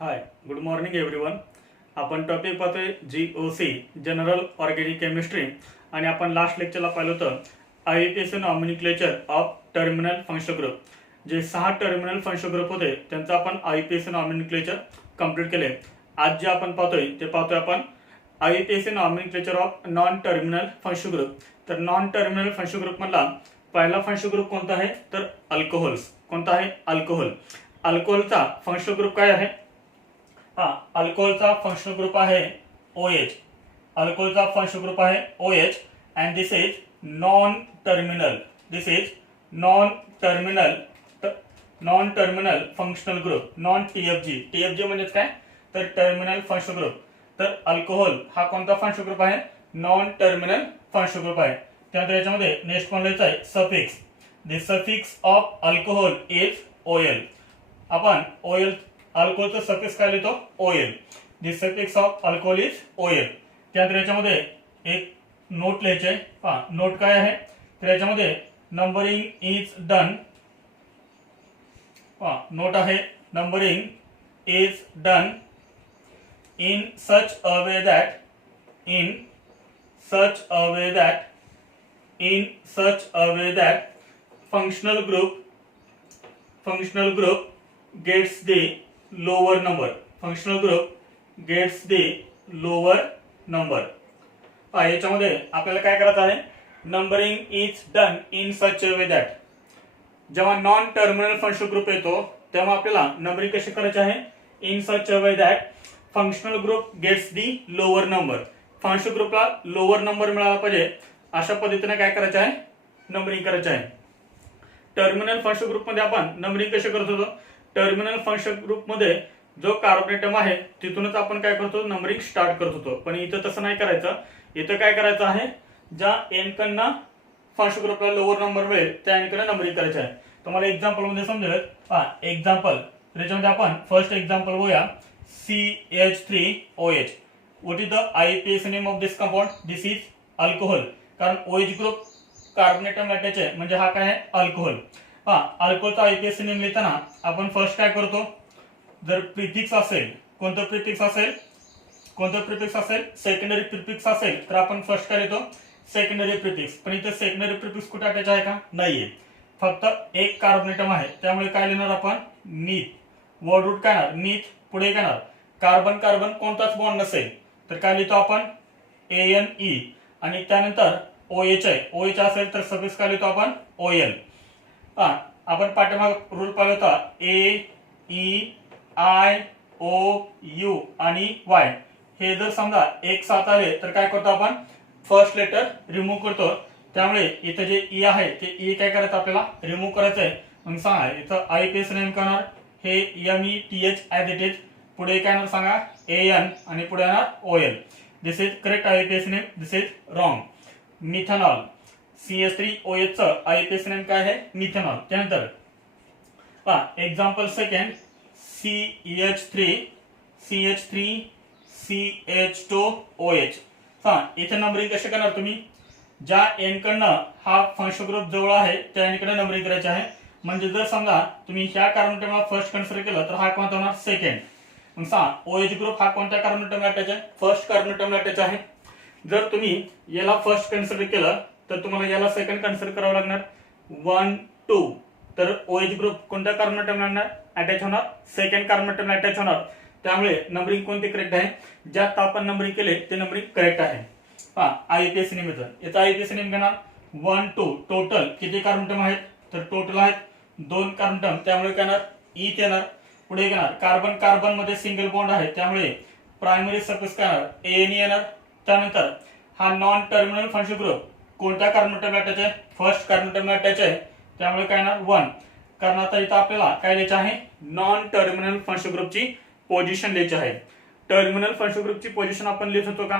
हाय, good morning everyone. आपण topic पाहतोय GOC general organic chemistry आणि आपण लास्ट लेक्चरला पाहिलं होतं IUPAC nomenclature of terminal functional group. जे 6 टर्मिनल फंक्शनल ग्रुप होते त्यांचं आपण IUPAC नॉमिनिक्लेचर कंप्लीट केले. आज जे आपण पाहतोय ते पाहतोय आपण IUPAC nomenclature of non terminal functional group. तर नॉन टर्मिनल फंक्शनल ग्रुप मधला पहिला फंक्शनल ग्रुप कोणता आहे तर अल्कोहोल्स. कोणता आहे अल्कोहोल. अल्कोहोलचा फंक्शनल ग्रुप काय आहे अल्कोहोलचा फंक्शनल ग्रुप आहे OH. अल्कोहोलचा फंक्शनल ग्रुप आहे OH and this is non terminal. This is non terminal functional group. Non TFG म्हणजे काय तर टर्मिनल फंक्शनल ग्रुप. तर अल्कोहोल हा कोणता फंक्शनल ग्रुप आहे नॉन टर्मिनल फंक्शनल ग्रुप आहे. त्यानंतर याच्यामध्ये नेक्स्ट म्हणलेलं आहे suffix. The suffix of alcohol is OL. आपण OL अल्कोहोलचा सफिक्स काय लिहितो OL. The suffix of alcohol is OL. त्यानंतर याच्यामध्ये एक नोट लिहायचे आहे. पहा नोट काय आहे तर याच्यामध्ये नंबरिंग इज डन. पहा नोट आहे numbering is done in such a way that functional group gets the lower number. याच्यामध्ये आपल्याला काय करायचं आहे numbering is done in such a way that. जेव्हा नॉन टर्मिनल फंक्शनल ग्रुप येतो तेव्हा आपल्याला नंबरिंग कशी करायची आहे in such a way that functional group gets the lower number. Functional ग्रुपला लोअर नंबर मिळाला पाहिजे अशा पद्धतीने काय करायचं आहे नंबरिंग करायचं आहे. टर्मिनल फंक्शनल ग्रुप मध्ये आपण नंबरिंग कशी करत होतो टर्मिनल फंक्शनल ग्रुप मध्ये जो कार्बन एटम आहे तिथूनच आपण काय करतो नंबरिंग स्टार्ट करत होतो. पण इथं तसं नाही करायचं. इथं काय करायचं आहे ज्या एनकडनं फंक्शनल ग्रुपला लोअर नंबर मिळेल त्या एनकडनं नंबरिंग करायचं आहे. तुम्हाला एक्झाम्पल मध्ये समजेल. एक्झाम्पल त्याच्यामध्ये आपण फर्स्ट एक्झाम्पल बघूया CH3OH. What is the IUPAC name of this compound? This is alcohol. कारण OH group carbon atom attach आहे म्हणजे हा काय आहे अल्कोहोल. अल्कोहोलचा IUPAC नेम लिहिताना आपण फर्स्ट काय करतो जर प्रिफिक्स असेल कोणतं प्रिफिक्स असेल सेकंडरी प्रिफिक्स असेल तर आपण फर्स्ट काय लिहितो सेकंडरी प्रिफिक्स. पण इथे सेकंडरी प्रिफिक्स कुठे अटॅच आहे का नाहीये. फक्त एक कार्बन एटम आहे त्यामुळे काय लिहिणार आपण नीथ. वर्ड रूट काय येणार नीथ. पुढे काय येणार कार्बन कार्बन कोणताच बॉन्ड नसेल तर काय लिहितो आपण ANE. आणि त्यानंतर OH आहे OH असेल तर सफिक्स काय लिहितो आपण OL. आपण पाठीमाग रूल पाहिला होता AEIOU आणि Y. हे जर समजा एक साथ आले तर काय करतो आपण फर्स्ट लेटर रिमूव्ह करतो. त्यामुळे इथं जे E आहे ते E काय करायचं आपल्याला रिमूव्ह करायचं आहे. मग सांगा इथं IUPAC नेम करणार हे METH ऍज इट इज. पुढे काय नाव सांगा AN आणि पुढे येणार OL. This is correct IUPAC name. This is wrong. Methanol CH3OH चं IUPAC नेम काय आहे मिथेनॉल. त्यानंतर एक्झाम्पल सेकंड CH3CH2OH. इथे नंबरिंग कशी करणार तुम्ही ज्या एनकडनं हा फंक्शनल ग्रुप जवळ आहे त्या एनकडे नंबरिंग करायची आहे. म्हणजे जर समजा तुम्ही ह्या कार्बन एटमला फर्स्ट कन्सिडर केलं तर हा कोणता होणार सेकंड. मग OH ग्रुप हा कोणत्या कार्बन एटमला अटॅच आहे फर्स्ट कार्बन एटमला अटॅच आहे. जर तुम्ही याला फर्स्ट कन्सिडर केलं तर तुम्हाला याला सेकंड कन्सिडर करावं लागणार 1 2. तर OH ग्रुप कोणत्या कार्बन एटमला अटॅच होणार सेकंड कार्बन एटमला अटॅच होणार. त्यामुळे नंबरिंग कोणती करेक्ट आहे ज्यात आपण नंबरिंग केले ते नंबरिंग करेक्ट आहे. IUPAC नेम याचा IUPAC नेम घेणार 1 2. टोटल किती कार्बन एटम आहेत तर टोटल आहेत 2 कार्बन एटम. त्यामुळे काय येणार ETH येणार. पुढे घेणार कार्बन कार्बन मध्ये सिंगल बॉन्ड आहे त्यामुळे प्रायमरी सफिक्स काय येणार ANE येणार. त्यानंतर हा नॉन टर्मिनल फंक्शनल ग्रुप कोणत्या कार्बन एटमला अटॅच आहे फर्स्ट कार्बन एटमला अटॅच आहे त्यामुळे काय येणार 1. कारण आता इथं आपल्याला काय लिहायचं आहे नॉन टर्मिनल फंक्शनल ग्रुपची पोझिशन लिहायची आहे. टर्मिनल फंक्शनल ग्रुपची पोझिशन आपण लिहित होतो का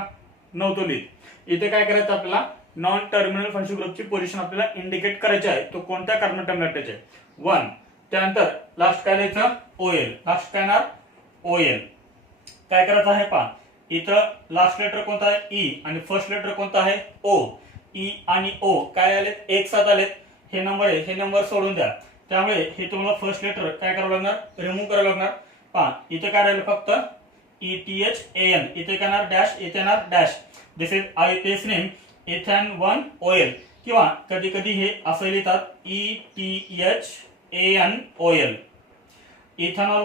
नव्हतो लिहित. इथे काय करायचं आपल्याला नॉन टर्मिनल फंक्शनल ग्रुपची पोझिशन आपल्याला इंडिकेट करायची आहे. तो कोणत्या कार्बन एटमला अटॅच आहे 1. त्यानंतर लास्ट काय लिहायचं OL. लास्ट काय येणार OL. काय करायचं आहे पहा इथं लास्ट लेटर कोणता आहे E आणि फर्स्ट लेटर कोणता आहे O. E आणि O काय आलेत एक साथ आलेत. हे नंबर आहे हे नंबर सोडून द्या. त्यामुळे हे तुम्हाला फर्स्ट लेटर काय करावं लागणार रिमूव्ह करावं लागणार. पहा इथे काय राहिलं फक्त ETHAN, इथे काय येणार डॅश, इथे येणार dash. This is IUPAC name ethane 1 OL, किंवा कधी कधी हे असं लिहितात ETHANOL. इथेनॉल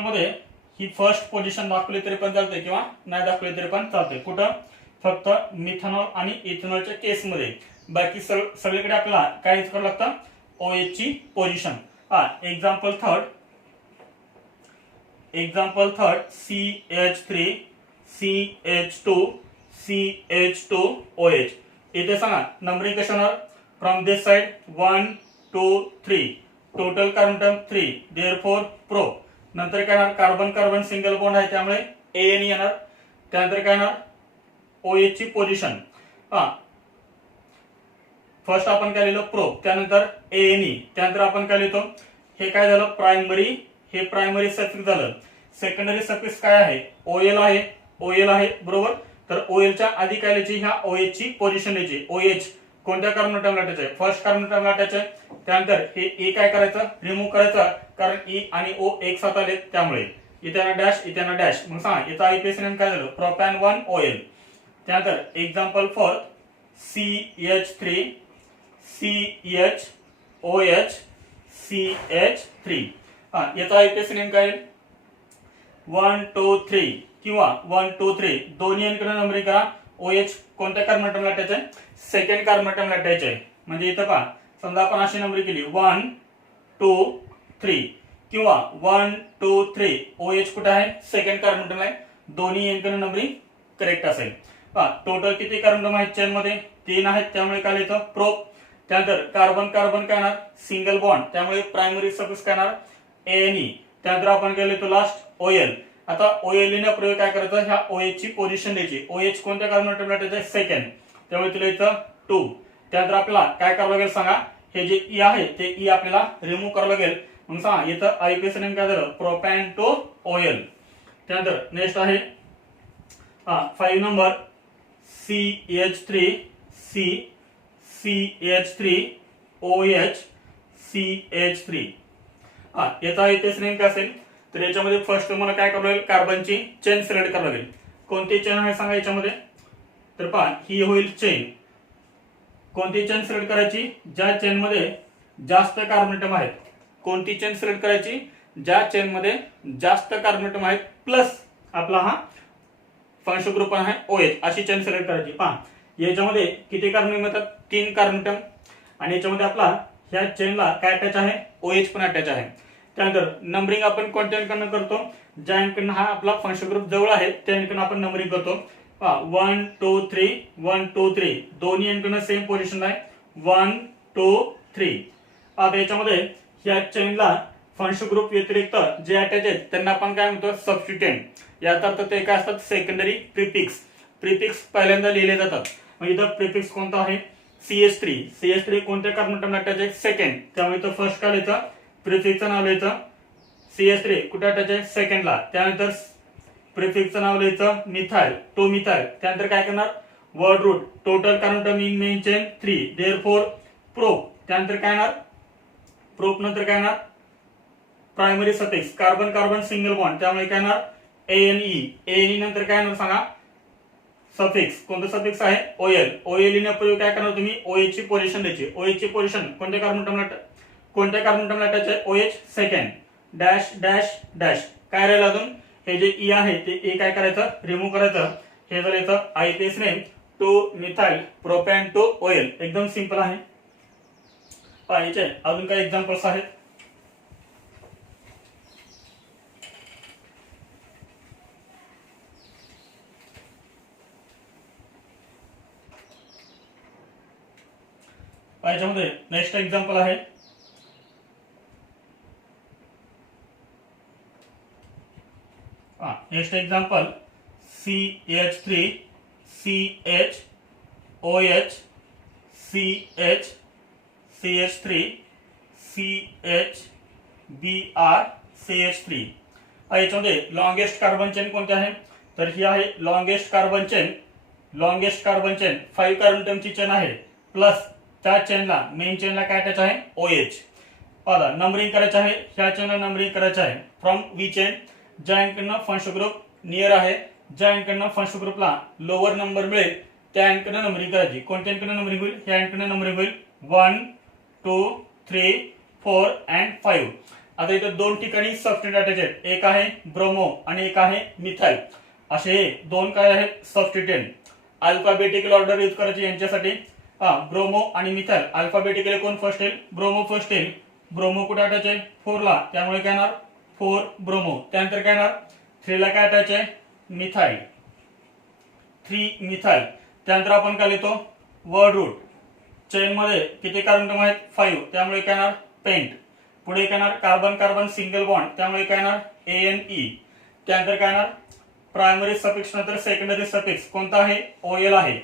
मध्ये ही फर्स्ट पोझिशन दाखवली तरी पण चालते किंवा नाही दाखवली तरी पण चालते. कुठं? फक्त मिथेनॉल आणि इथेनॉलच्या केसमध्ये. बाकी सगळीकडे आपल्याला काय करावं लागतं? OH ची position. Example third CH3 CH2 CH2OH. इथे सांगा नंबरिंग कशा होणार? From this side 1 2 3, total carbon term 3, therefore pro. नंतर काय येणार? कार्बन कार्बन सिंगल बॉन्ड आहे त्यामुळे AN येणार. त्यानंतर काय येणार? OH ची पोझिशन. फर्स्ट आपण काय लिहिलो? प्रो. त्यानंतर ANE. त्यानंतर आपण काय लिहितो? हे काय झालं? प्रायमरी. हे प्रायमरी सफिक्स झालं. सेकंडरी सफिक्स काय आहे? OL आहे बरोबर. तर OL च्या आधी काय लिहायची? ह्या OH ची पोझिशन लिहायची. OH कोणत्या कार्बन अटॉम लाटायचं आहे? फर्स्ट कार्बन अटॉम लाटायचं आहे. त्यानंतर हे E काय करायचं? रिमूव्ह करायचं, कारण E आणि O एक साथ आले त्यामुळे. इथे ना डॅश, इथे ना डॅश. मग सांगा इथं IUPAC नेम काय झालं? Propane 1 OL. त्यानंतर example fourth CH3 CHOH CH3. याचा IUPAC नेम काय? 1 2 3 किंवा 1 2 3 दोन्ही एनकडे नंबरिंग करा. OH कोणत्या कार्बन अटॉम लाटायचं आहे? सेकंड कार्बन अटॉम लाटायचं आहे. म्हणजे इथं पहा समजा आपण अशी नंबरिंग केली 1 2 3 किंवा 1 2 3. OH कुठे आहे? सेकंड कार्बन अटॉम आहे. दोन्ही एनकडे नंबरिंग करेक्ट असेल. टोटल किती कार्बन अटॉम आहेत चेन मध्ये? 3 आहेत, त्यामुळे काय लिहितो? प्रो. त्यानंतर कार्बन कार्बन काय येणार? सिंगल बॉन्ड, त्यामुळे प्रायमरी सफिक्स काय येणार? ANE. त्यानंतर आपण काय लिहितो? Last OL. आता OL लिहिण्यापूर्वी काय करायचं? ह्या OH ची पोझिशन द्यायची. OH कोणत्या कार्बन अटॉम लाटायचं? सेकंड, त्यामुळे तुला इथं 2. त्यानंतर आपल्याला काय करावं लागेल सांगा? हे जे E आहे ते E आपल्याला रिमूव्ह करावं लागेल. मग सांगा इथं IUPAC नेम काय झालं? Propane two OL. त्यानंतर नेक्स्ट आहे 5 नंबर CH3 CH3OH CH3. याचा IUPAC नेम काय असेल? तर याच्यामध्ये फर्स्ट तुम्हाला काय करावं लागेल? कार्बनची चेन सिलेक्ट करावं लागेल. कोणती चेन आहे सांगा याच्यामध्ये? तर पहा ही होईल चेन. कोणती चेन सिलेक्ट करायची? ज्या चेन मध्ये जास्त कार्बन अटॉम आहेत. कोणती चेन सिलेक्ट करायची? ज्या चेन मध्ये जास्त कार्बन अटॉम आहेत प्लस आपला हा फंक्शनल ग्रुप आहे OH, अशी चेन सिलेक्ट करायची. पहा याच्यामध्ये किती कार्बन मिळतात? 3 कार्बन अटॉम. आणि याच्यामध्ये आपला ह्या चेनला काय अटॅच आहे? OH पण अटॅच आहे. त्यानंतर नंबरिंग आपण कोणत्या एनकडनं करतो? ज्या एनकडनं हा आपला फंक्शनल ग्रुप जवळ आहे त्या एनकडनं आपण नंबरिंग करतो. 1 2 3 1 2 3 दोन्ही एनकडनं सेम पोझिशन आहे. 1 2 3. आता याच्यामध्ये ह्या चेनला फंक्शनल ग्रुप व्यतिरिक्त जे अटॅच आहेत त्यांना आपण काय म्हणतो? सबस्टिट्यूएंट. याचा अर्थ ते काय असतात? Secondary prefix. प्रिफिक्स पहिल्यांदा लिहिले जातात. मग इथं प्रिफिक्स कोणता आहे? CH3 कोणत्या कार्बन अटॉम अटॅच आहे? सेकंड, त्यामुळे इथं फर्स्ट काय लिहायचं? प्रिफिक्सचं नाव लिहायचं. CH3 कुठे अटॅच आहे? सेकंडला. त्यानंतर प्रिफिक्सचं नाव लिहायचं मिथाइल, टू मिथाइल. त्यानंतर काय करणार? Word root. Total carbon atom in main chain 3, therefore prop. त्यानंतर काय येणार? प्रोप नंतर काय येणार? Primary suffix, carbon carbon single bond, त्यामुळे काय येणार? ANE नंतर काय येणार सांगा? सफिक्स. कोणतं सफिक्स आहे? OL लिहिण्यापूर्वी काय करणार तुम्ही? OH ची पोझिशन द्यायची. OH ची पोझिशन कोणत्या कार्बन अटॉम लाटायचं आहे? OH second, dash dash dash. काय राहिलं अजून? हे जे E आहे ते E काय करायचं? रिमूव्ह करायचं. हे झालं इथं IUPAC name 2 methyl propan two OL. एकदम सिंपल आहे. याचे अजून काही एक्झाम्पल्स आहेत? याच्यामध्ये नेक्स्ट एक्झाम्पल आहे next example CH3 CHOH CH3 CHBr CH3. याच्यामध्ये लॉंगेस्ट कार्बन चेन कोणती आहे? तर ही आहे लॉंगेस्ट कार्बन चेन. 5 कार्बन अटॉमची चेन आहे. प्लस त्या चेनला मेन चेनला काय अटॅच आहे? OH. पहा नंबरिंग करायचं आहे, ह्याच्यानं नंबरिंग करायचं आहे. फ्रॉम विच एंड, ज्या एंडकडनं फंक्शन ग्रुप नियर आहे, ज्या एंडकडनं फंक्शन ग्रुपला लोअर नंबर मिळेल त्या एंडकडनं नंबरिंग करायची. कोणत्या एंडकडनं नंबरिंग होईल? ह्या एंडकडनं नंबरिंग होईल 1 2 3 4 अँड 5. आता इथं दोन ठिकाणी सबस्टिट्यूट अटॅच आहेत, एक आहे ब्रोमो आणि एक आहे मिथाइल. असे दोन काय आहेत सबस्टिट्यूएंट. अल्फाबेटिकल ऑर्डर यूज करायची यांच्यासाठी. ब्रोमो आणि मिथाइल. अल्फाबेटिकली कोण फर्स्ट येईल? ब्रोमो फर्स्ट येईल. ब्रोमो कुठे अटॅच आहे? 4 ला, त्यामुळे काय येणार 4 ब्रोमो. त्यानंतर काय येणार 3 ला काय अटॅच आहे? Methyl, 3 methyl. त्यानंतर आपण काय लिहितो? Word route. चेन मध्ये किती कार्बन आहेत? 5, त्यामुळे काय येणार पेंट. पुढे काय येणार कार्बन कार्बन सिंगल बॉन्ड, त्यामुळे काय येणार ANE. त्यानंतर काय येणार प्रायमरी सफिक्स नंतर सेकंडरी सफिक्स कोणता आहे? OL आहे.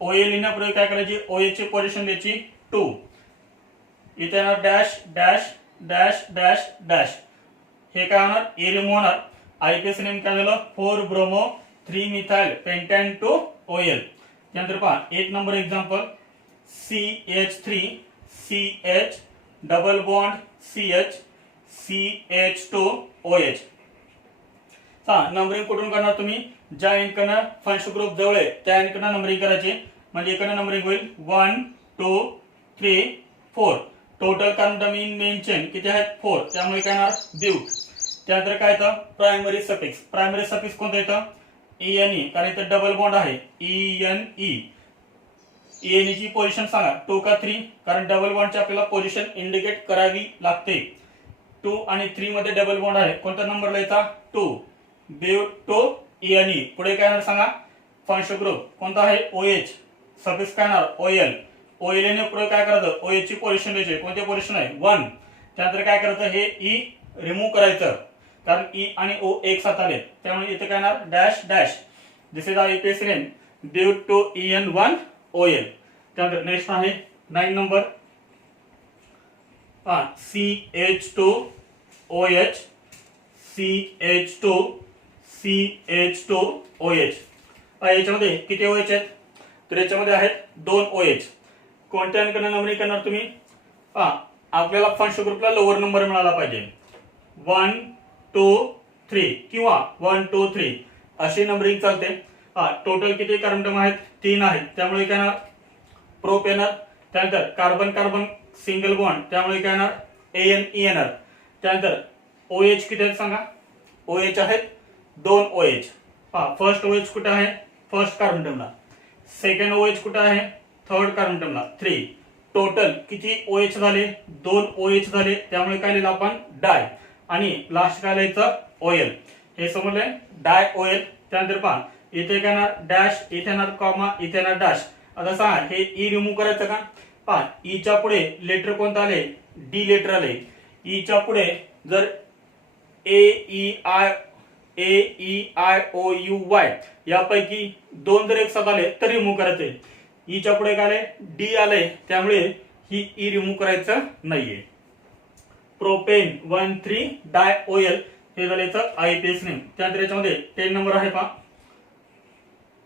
OL लिहिण्यापूर्वी काय करायची? OH ची पोझिशन द्यायची 2. इथे येणार dash dash dash dash dash. हे काय होणार? ए रिमूव्ह होणार. आयपीएस नेम काय झालं? 4 ब्रोमो 3 मिथाइल पेंटॅन 2 OL. त्यानंतर पहा 1 number example CH3 CH double bond CH CH2 OH. Numbering कुठून करणार तुम्ही? ज्या एंडकडनं फंक्शन ग्रुप जवळ आहे त्या एंडकडनं नंबरिंग करायची. म्हणजे इकडनं नंबरिंग होईल 1 2 3 4. Total carbon in main chain किती आहेत? 4, त्यामुळे काय येणार ब्यूट. त्यानंतर काय येतं? Primary suffix. प्रायमरी सफिक्स कोणतं येतं? ENE, कारण इथं डबल बॉन्ड आहे ENE. ENE ची पोझिशन सांगा 2 का 3, कारण डबल बॉन्डची आपल्याला पोझिशन इंडिकेट करावी लागते. 2 आणि 3 मध्ये डबल बॉन्ड आहे. कोणत्या नंबरला येतात? 2. But two ENE. पुढे काय येणार सांगा? फंक्शन ग्रुप कोणता आहे? OH. सफिक्स काय येणार? OL. OL ने पुढे काय करायचं? OH ची पोझिशन द्यायची. कोणती पोझिशन आहे? 1. त्यानंतर काय करायचं? हे E रिमूव्ह करायचं, कारण E आणि O एक साथ आले, त्यामुळे इथे काय येणार dash dash. This is IPS name but two EN1 OL. त्यानंतर नेक्स्ट आहे 9 number CH2 OH CH2 CH2 OH. याच्यामध्ये किती OH आहेत? तर याच्यामध्ये आहेत 2 OH. कोणत्या अंकाने नंबरिंग करणार तुम्ही? आपल्याला फंक्शन ग्रुपला लोअर नंबर मिळाला पाहिजे. 1 2 3 किंवा 1 2 3 अशी नंबरिंग चालते. टोटल किती कार्बन आहेत? 3 आहेत, त्यामुळे काय येणार प्रोप येणार. त्यानंतर कार्बन कार्बन सिंगल बॉन्ड, त्यामुळे काय येणार ANE येणार. त्यानंतर OH किती आहेत सांगा? OH आहेत 2 OH. फर्स्ट OH कुठे आहे? फर्स्ट कार्बन टर्मला. सेकंड OH कुठे आहे? थर्ड कार्बन टर्मला 3. टोटल किती OH झाले? 2 OH झाले, त्यामुळे काय लिहिलं आपण डाय. आणि लास्ट काय लिहायचं? OL. हे समजलंय? डाय OL. त्यानंतर पहा इथे काय येणार डॅश, इथे येणार कॉमा, इथे येणार डॅश. आता सांगा हे E रिमूव्ह करायचं का? पहा E च्या पुढे लेटर कोणतं आले? D लेटर आले. E च्या पुढे जर AEIOUY यापैकी 2 जर एक साथ आले तर रिमूव्ह करायचे. E च्या पुढे काय आले? D आले, त्यामुळे ही E रिमूव्ह करायचं नाहीये. प्रोपेन 1,3 डाय OL हे झाले आयपीएस नेम. त्यानंतर याच्यामध्ये 10 नंबर आहे पहा.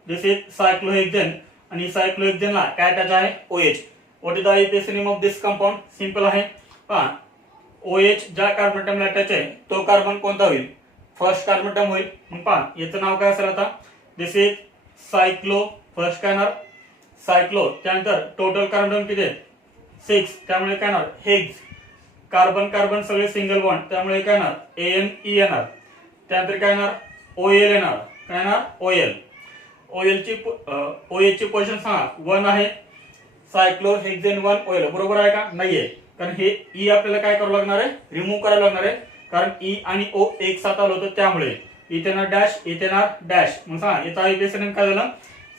दिस इज सायक्लोहेक्सेन आणि सायक्लोहेक्सेनला काय अटॅच आहे? OH. What is the IPS name of this compound? Simple आहे. पहा OH ज्या कार्बन टर्मला अटॅच आहे तो कार्बन कोणता होईल? फर्स्ट कार्बन टर्म होईल. मग पहा याचं नाव काय असेल आता? दिस इज सायक्लो. फर्स्ट काय येणार? सायक्लो. त्यानंतर टोटल कार्बन टर्म किती आहेत? 6, त्यामुळे काय येणार हेक्स. कार्बन कार्बन सगळे सिंगल बॉन्ड, त्यामुळे काय येणार ANE येणार. त्यानंतर काय येणार OL येणार. काय येणार OL. OH ची पोझिशन सांगा 1 आहे. सायक्लोहेक्सेन 1 OL बरोबर आहे का? नाहीये, कारण हे E आपल्याला काय करावं लागणार आहे? रिमूव्ह करायला लागणार आहे, कारण E आणि O एक साथ आलं होतं, त्यामुळे इथे ना डॅश, इथे ना डॅश. मग सांगा याचा आयपीएस नेम काय झालं?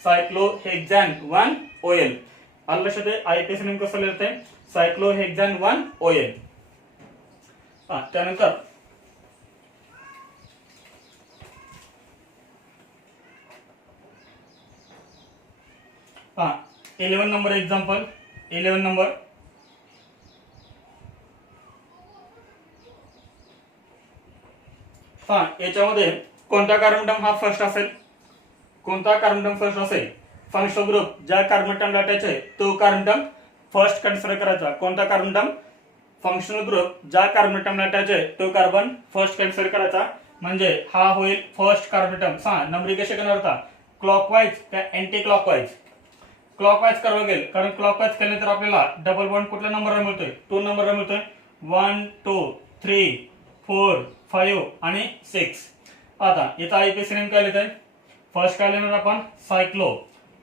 सायक्लोहेक्सेन 1 OL. आलं लक्षात आहे आयपीएस नेम कसं लिहिलंय? सायक्लोहेक्सेन 1 OL. त्यानंतर हाँ 11 नंबर एग्जांपल 11 नंबर हाँ याच्यामध्ये कोणता कार्बन टर्म हा फर्स्ट असेल? कोणता कार्बन टर्म फर्स्ट असेल? फंक्शनल ग्रुप ज्या कार्बन टर्मला अटॅच आहे तो कार्बन टर्म फर्स्ट कन्सिडर करायचा. कोणता कार्बन टर्म? फंक्शनल ग्रुप ज्या कार्बन ॲटमला अटॅच आहे तो कार्बन फर्स्ट कन्सिडर करायचा, म्हणजे हा होईल फर्स्ट कार्बन ॲटम. सांगा नंबरिंग कशी करणार होता, क्लॉकवाईज का अँटी क्लॉकवाईज? क्लॉकवाईज करावं लागेल, कारण क्लॉकवाईज केल्यानंतर आपल्याला डबल बॉन्ड कुठल्या नंबरला मिळतोय, 2 नंबरला मिळतोय. 1 2 3 4 5 आणि 6. आता इथं आयपीसी नेम काय लिहित, फर्स्ट काय लिहिणार आपण, सायक्लो,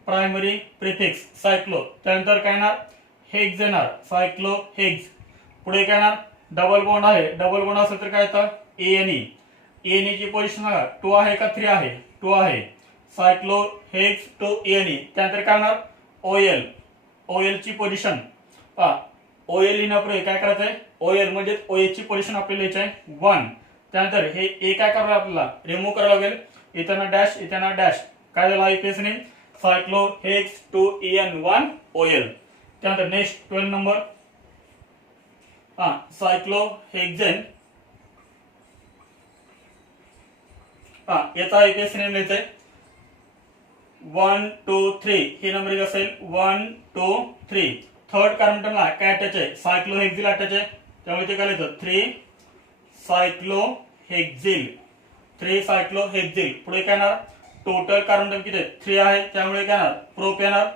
प्रायमरी प्रिफिक्स सायक्लो. त्यानंतर काय येणार, हेक्स येणार, सायक्लो हेक्स. पुढे काय येणार, डबल बॉन्ड आहे, डबल बॉन्ड असेल तर काय येतं, एएनई. एएनई ची पोझिशन बघा 2 आहे का 3 आहे, 2 आहे. सायक्लो हेक्स टू एएनई. त्यानंतर काय येणार, ओएल. ओएल ची पोझिशन पहा, ओएल लिहिण्यापूर्वी काय करायचं आहे, ओएल म्हणजे ओएच ची पोझिशन आपल्याला लिहायची आहे 1. त्यानंतर हे ए काय करावं आपल्याला, रिमूव्ह करावं लागेल. इथं डॅश, इथं डॅश. काय झालं IPS name, cyclohex two en 1 OL. त्यानंतर नेक्स्ट 12 नंबर, सायक्लो हेक्सेन. याचा आयपीएस नेम लिहायचं आहे 1 2 3. हे नंबरिंग असेल 1 2 3. थर्ड कार्बनला काय अटॅच आहे, सायक्लो हेक्झिल अटॅच आहे, त्यामुळे ते काय लिहायचं 3 सायक्लो हेक्झिल. 3 सायक्लो हेक्झिल. पुढे काय येणार, टोटल कार्बन किती आहे, 3 आहे, त्यामुळे काय येणार, प्रोप येणार.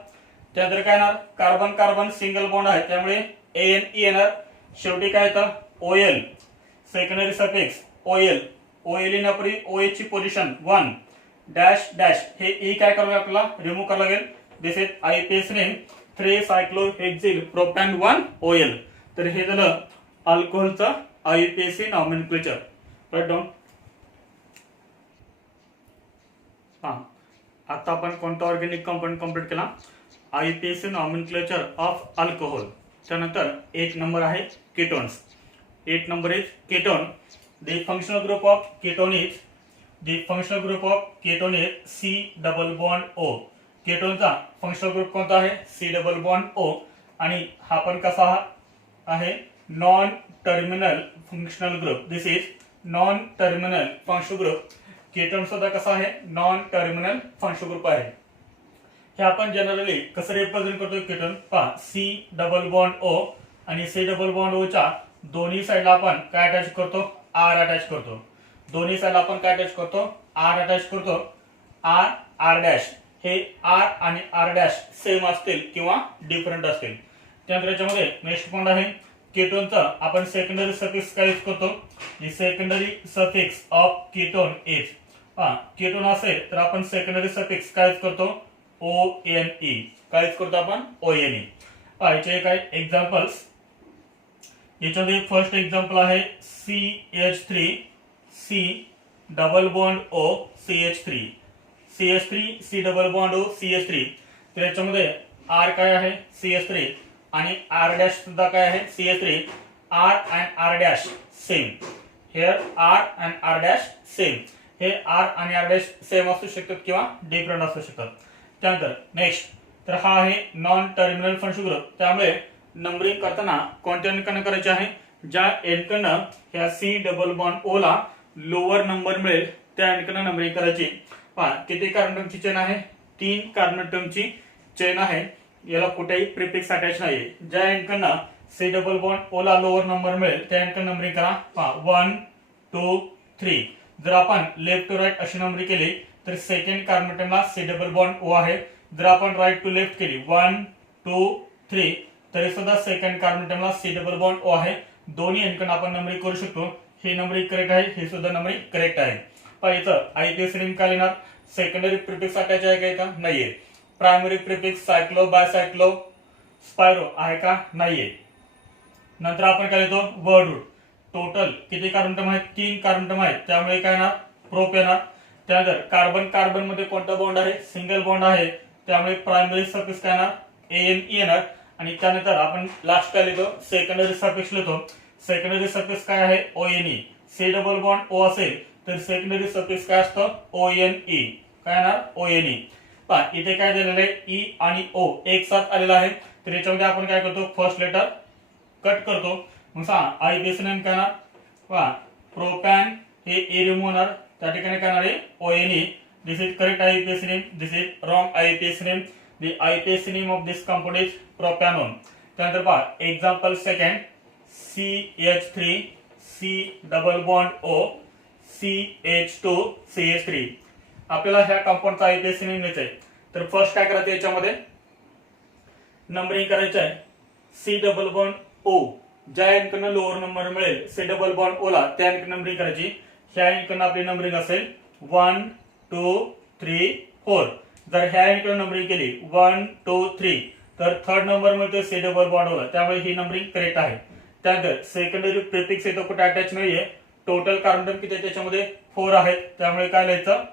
त्यानंतर काय येणार, कार्बन कार्बन सिंगल बॉन्ड आहे, त्यामुळे एएनई येणार. शेवटी काय येतं, OL, secondary suffix OL. OL येण्यापूर्वी ओएच ची पोझिशन 1 डॅश डॅश. हे ई काय करावं आपल्याला, रिमूव्ह करावं लागेल. This is IPS name 3 cyclohexyl propan 1 OL. तर हे झालं अल्कोहोलचं आयपीएसी नॉमेनक्लेचर. Write down. आता आपण कोणता ऑर्गॅनिक कंपाऊंड कंप्लीट केला, आयपीएसी नॉमेनक्लेचर ऑफ अल्कोहोल. त्यानंतर 8 नंबर आहे कीटोन्स. 8 नंबर is ketone. The functional group of ketone is, the functional group of ketone is C double bond O. कीटोनचा फंक्शनल ग्रुप कोणता आहे, सी डबल बॉन्ड ओ. आणि हा पण कसा आहे, non terminal functional group. This is non terminal functional group. Ketone सुद्धा कसा आहे, नॉन टर्मिनल फंक्शनल ग्रुप आहे. हे आपण जनरली कसं रिप्रेझेंट करतो कीटोन, पहा सी डबल बॉन्ड ओ आणि सी डबल बॉन्ड ओ च्या दोन्ही साईडला आपण काय अटॅच करतो, आर अटॅच करतो. दोन्ही साईडला आपण काय अटॅच करतो, आर अटॅच करतो. R R dash. हे आर आणि आर डॅश सेम असतील किंवा डिफरंट असतील. त्यानंतर याच्यामध्ये नेक्स्ट पॉइंट आहे कीटोनचा आपण सेकंडरी सफिक्स काय यूज करतो, the secondary suffix of ketone is. Ketone असेल तर आपण सेकंडरी सफिक्स काय यूज करतो, ओएनई. काय यूज करतो आपण, ओएनई. याचे काही एक्झाम्पल्स, याच्यामध्ये फर्स्ट एक्झाम्पल आहे CH3 C double bond O CH3. CH3 C double bond O CH3. तर याच्यामध्ये R काय आहे, CH3 आणि R डॅश सुद्धा काय आहे, CH3. R and R dash same. Here R and R dash same. हे R आणि R डॅश सेम असू शकतात किंवा डिफरंट असू शकतात. त्यानंतर नेक्स्ट, तर हा आहे नॉन टर्मिनल फंक्शनल ग्रुप. त्यामुळे नंबरिंग करताना कोणत्या एनकडनं करायचे आहे, ज्या एनकडनं ह्या सी डबल बॉन्ड ओ ला लोअर नंबर मिळेल त्या एनकडनं नंबरिंग करायची. पहा किती कार्बन ची चेन आहे, 3 कार्बन ची चेन आहे. याला कुठेही प्रिफिक्स अटॅच नाहीये. ज्या एनकडनं सी डबल बॉन्ड ओ ला लोअर नंबर मिळेल त्या एनकडनं नंबरिंग करा. पहा 1 2 3. जर आपण लेफ्ट टू राईट अशी नंबरिंग केली तर second carbon C double bond O आहे. जर आपण राईट टू लेफ्ट केली 1 2 3 तरी सुद्धा second carbon C double bond O आहे. दोन्ही एनकडनं आपण नंबरिंग करू शकतो. हे नंबरिंग करेक्ट आहे, हे सुद्धा नंबरिंग करेक्ट आहे. पहा इथं आयपीएस नेम काय लिहिणार, सेकंडरी प्रिफिक्स अटॅच आहे का, इथं नाहीये. प्रायमरी प्रिफिक्स सायक्लो बायसायक्लो स्पायरो आहे का, नाहीये. नंतर आपण काय लिहितो, वर्ड रूट. टोटल किती कार्बन आहेत, 3 कार्बन आहेत, त्यामुळे काय येणार, प्रोप येणार. त्यानंतर कार्बन कार्बन मध्ये कोणता बॉन्ड आहे, सिंगल बॉन्ड आहे, त्यामुळे प्रायमरी सफिक्स काय येणार, एएनई येणार. आणि त्यानंतर आपण लास्ट काय लिहितो, सेकंडरी सफिक्स लिहितो. सेकंडरी सफिक्स काय आहे, ओएनई. सी डबल बॉन्ड ओ असेल तर सेकंडरी सफिक्स काय असतं, ओएनई. काय येणार, ओएनई. पहा इथे काय दिलेलं आहे, ई आणि ओ एक साथ आलेला आहे. तर याच्यामध्ये आपण काय करतो, फर्स्ट लेटर कट करतो. मग सांगा आयपीएस नेम काय येणार, पहा प्रोपॅन हे ए रिमूव्ह होणार, त्या ठिकाणी काय येणार आहे, O N E. This is correct IPS name, this is wrong IPS name. The IPS name of this compound is propanone. त्यानंतर पहा example second CH3 C double bond O CH2 CH3 आपल्याला ह्या कंपाऊंडचा IUPAC नेमायचा आहे. तर फर्स्ट काय करायचं याच्यामध्ये नंबरिंग करायचं आहे. C डबल बॉन्ड O ज्या एनकडनं लोअर नंबर मिळेल C डबल बॉन्ड O ला त्या एनकडनं नंबरिंग करायची. ह्या एनकडनं आपली नंबरिंग असेल 1 2 3 4. जर ह्या एनकडनं नंबरिंग केली 1 2 3 तर थर्ड नंबर मिळतो C डबल बॉन्ड O ला, त्यामुळे ही नंबरिंग करेक्ट आहे. त्यानंतर सेकंडरी प्रिफिक्स इथं कुठे अटॅच नाहीये. टोटल कार्बन नंबर किती आहे त्याच्यामध्ये 4 आहेत, त्यामुळे काय लिहायचं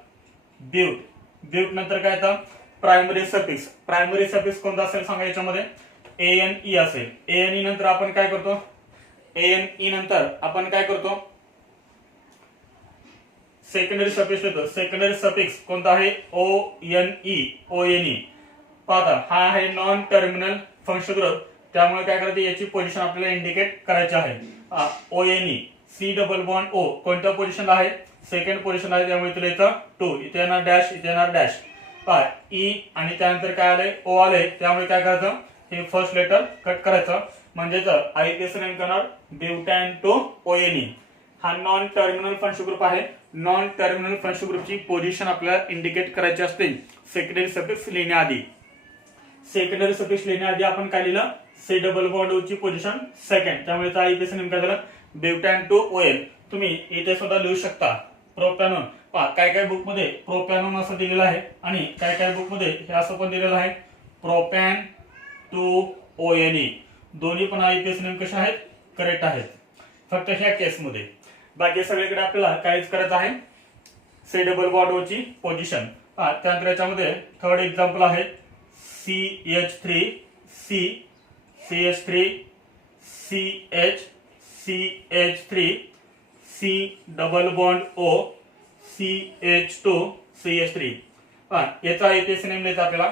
ब्यूट. ब्यूट नंतर काय येतं प्रायमरी सफिक्स. प्रायमरी सफिक्स कोणता असेल सांगा याच्यामध्ये ANE असेल. ANE नंतर आपण काय करतो ANE नंतर आपण काय करतो सेकंडरी सफिक्स येतो. सेकंडरी सफिक्स कोणता आहे ONE. पाहता हा आहे नॉन टर्मिनल फंक्शन ग्रुप, त्यामुळे काय करायचं याची पोझिशन आपल्याला इंडिकेट करायची आहे. ONE C double bond O कोणत्या पोझिशनला आहे सेकंड पोझिशन आहे, त्यामुळे इथे लिहायचं 2. इथे येणार डॅश, इथे येणार डॅश. E आणि त्यानंतर काय आले O आले, त्यामुळे काय करायचं हे फर्स्ट लेटर कट करायचं. म्हणजेच IUPAC नेम करणार ब्युटॅन टू ONE. हा नॉन टर्मिनल फंक्शन ग्रुप आहे. नॉन टर्मिनल फंक्शन ग्रुपची पोझिशन आपल्याला इंडिकेट करायची असते सेकंडरी सफिक्स लिहिण्याआधी. सेकंडरी सफिक्स लिहिण्याआधी आपण काय लिहिलं C डबल बॉन्ड O ची पोझिशन सेकंड, त्यामुळे IUPAC नेम काय झालं ब्युटॅन टू ON. तुम्ही इथे सुद्धा लिहू शकता प्रोपॅनॉन. पहा काय काय बुक मध्ये प्रोपॅनॉन असं दिलेलं आहे आणि काय काय बुक मध्ये हे असं पण दिलेलं आहे प्रोपॅन टू ONE. दोन्ही पण IUPAC नेम कसे आहेत करेक्ट आहेत, फक्त ह्या केसमध्ये. बाकी सगळीकडे आपल्याला काहीच करायचं आहे C डबल बॉन्ड O ची पोझिशन. त्यानंतर याच्यामध्ये थर्ड एक्झाम्पल आहे CH3 C CH3 CH CH3 C double bond O CH2 CH3. याचा IUPAC नेम लिहायचा आपल्याला.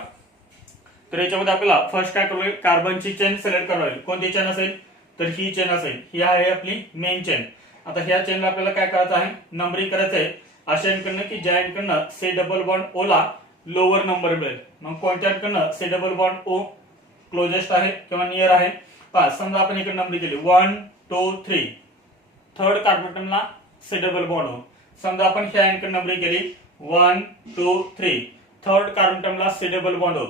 तर याच्यामध्ये आपल्याला फर्स्ट काय करावं कार्बनची चेन सिलेक्ट करावी. कोणती चेन असेल तर ही चेन असेल. ही आहे आपली मेन चेन. आता ह्या चेनला आपल्याला काय करायचं आहे नंबरिंग करायचं आहे अशा एनकडनं की ज्या एनकडनं C डबल बॉन्ड O ला लोअर नंबर मिळेल. मग कोणत्या एनकडनं C double bond O closest आहे किंवा नियर आहे. समजा आपण इकडे नंबरिंग केली 1 2 3. थर्ड कार्बनला C डबल बॉन्ड O. समजा आपण ह्या एनकडनं नंबरिंग केली 1 2 3. थर्ड कार्बन टर्मला C डबल बॉन्ड O.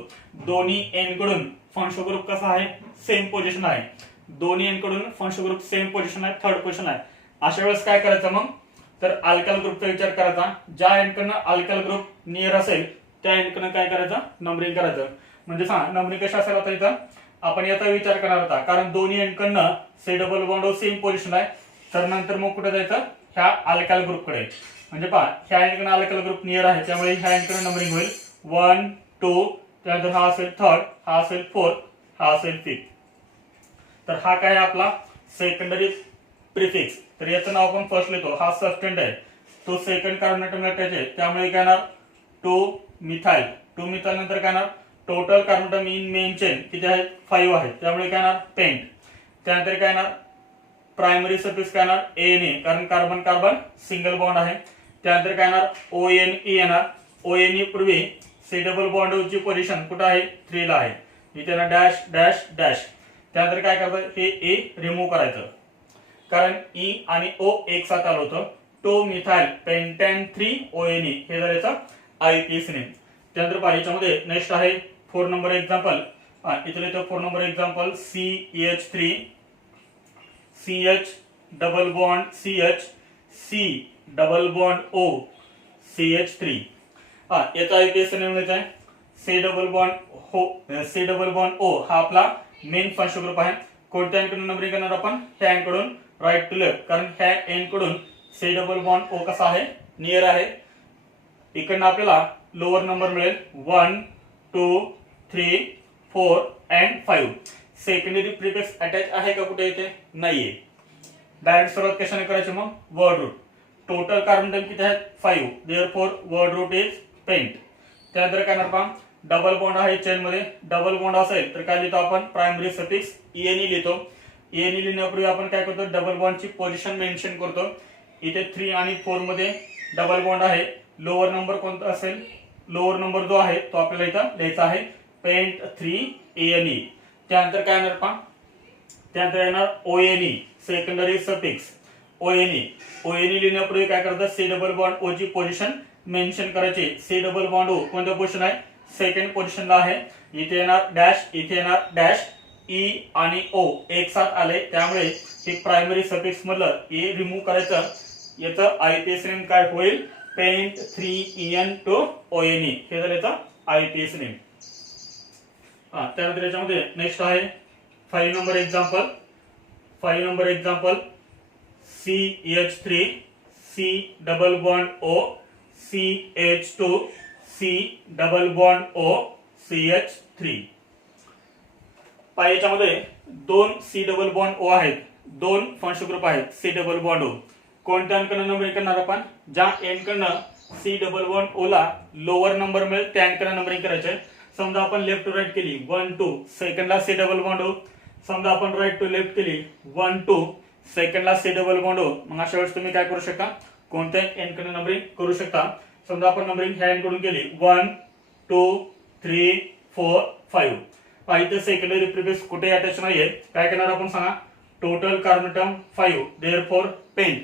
दोन्ही एन कडून फंक्शन ग्रुप कसा आहे सेम पोझिशन आहे. दोन्ही एन कडून फंक्शन ग्रुप सेम पोझिशन आहे, थर्ड पोझिशन आहे. अशा वेळेस काय करायचं मग तर अल्काइल ग्रुपचा विचार करायचा. ज्या एनकडनं अल्काइल ग्रुप नियर असेल त्या एनकडनं काय करायचं नंबरिंग करायचं. म्हणजे सांग नंबरिंग कशा असेल आता इथं आपण याचा विचार करणार होता, कारण दोन्ही एनकडनं C double bond O same position आहे. तर नंतर मग कुठे जायचं ह्या अल्काइल ग्रुपकडे. म्हणजे पहा ह्या एनकडनं अल्काइल ग्रुप नियर आहे, त्यामुळे ह्या एनकडनं नंबरिंग होईल 1 2. त्यानंतर हा असेल थर्ड, हा असेल फोर्थ, हा असेल फिफ्थ. तर हा काय आपला सेकंडरी प्रिफिक्स. तर याचं नाव आपण फर्स्ट लिहितो. हा सबस्टंट आहे, तो सेकंड कार्बन ॲटम अटॅच आहे, त्यामुळे काय येणार 2 मिथाइल. 2 मिथाइल नंतर काय येणार total carbon atom in main chain किती आहेत 5 आहेत, त्यामुळे काय येणार पेंट. त्यानंतर काय येणार प्रायमरी सफिक्स काय येणार ANA, कारण कार्बन कार्बन सिंगल बॉन्ड आहे. त्यानंतर काय येणार ONE येणार. ONE पूर्वी C डबल बॉन्ड O ची पोझिशन कुठे आहे 3 ला आहे. इथे ना डॅश डॅश डॅश. त्यानंतर काय करायचं हे A रिमूव्ह करायचं, कारण E आणि O एक साथ आलं होतं. 2 मिथाइल पेंटॅन 3 ONE हे झालं याचं IUPAC नेम. त्यानंतर याच्यामध्ये नेक्स्ट आहे 4 नंबर एक्झाम्पल. इथे लिहितो 4 number example CH3 CH double bond CH C double bond O CH3. याचा IUPAC नेम लिहायचा आहे C डबल बॉन्ड O हा आपला मेन फंक्शन ग्रुप आहे. कोणत्या एनकडून नंबरिंग करणार आपण ह्या एनकडून राईट टू लेफ्ट, कारण ह्या एनकडून C डबल बॉन्ड O कसा आहे नियर आहे. इकडनं आपल्याला लोअर नंबर मिळेल 1 2 3 4 अँड 5. सेकंडरी प्रिफिक्स अटॅच आहे का कुठे इथे नाहीये. डायरेक्ट सुरुवात कशाने करायची मग word root. Total carbon time किती आहेत 5, therefore word root is pent. त्यानंतर काय करणार पहा डबल बॉन्ड आहे चेन मध्ये. डबल बॉन्ड असेल तर काय लिहितो आपण प्रायमरी सफिक्स ENE लिहितो. ENE लिहिण्यापूर्वी आपण काय करतो डबल बॉन्डची पोझिशन मेन्शन करतो. इथे 3 आणि 4 मध्ये डबल बॉन्ड आहे. लोअर नंबर कोणता असेल लोअर नंबर जो आहे तो आपल्याला इथं लिहायचा आहे पेंट 3 ANE. त्यानंतर काय येणार पहा त्यानंतर येणार ONE secondary suffix ONE. ONE लिहिण्यापूर्वी काय करतात सी डबल बॉन्ड ओ ची पोझिशन मेन्शन करायची. सी डबल बॉन्ड ओ कोणत्या पोझिशन आहे सेकंड पोझिशनला आहे. इथे येणार डॅश इथे येणार डॅश ई आणि ओ एक साथ आले त्यामुळे हे प्रायमरी सफिक्स मधलं ए रिमूव्ह करायचं. याचं IPS नेम काय होईल पेंट 3EN टू ONE हे झालं याचं IPS नेम. त्यानंतर याच्यामध्ये नेक्स्ट आहे 5 number example. 5 number example CH3 C double bond O CH2 C double bond O CH3. याच्यामध्ये दोन C डबल बॉन्ड O आहेत. दोन फंक्शन ग्रुप आहेत C डबल बॉन्ड O. कोणत्या अंकानं नंबरिंग करणार आपण ज्या एंडकडनं C डबल बॉन्ड O ला लोअर नंबर मिळेल त्या एंडकडनं नंबरिंग करायचे. समजा आपण लेफ्ट टू राईट केली 1 2 सेकंडला C डबल बॉन्ड O. समजा आपण राईट टू लेफ्ट केली 1 2 सेकंडला C डबल बॉन्ड O. मग अशा वेळेस तुम्ही काय करू शकता कोणत्या एंडकडनं नंबरिंग करू शकता. समजा आपण नंबरिंग ह्या एंडकडून केली 1 2 3 4 5. इथे सेकंडरी प्रिफिक्स कुठे अटॅच नाहीये. काय करणार आपण सांगा total carbon term 5 therefore pen.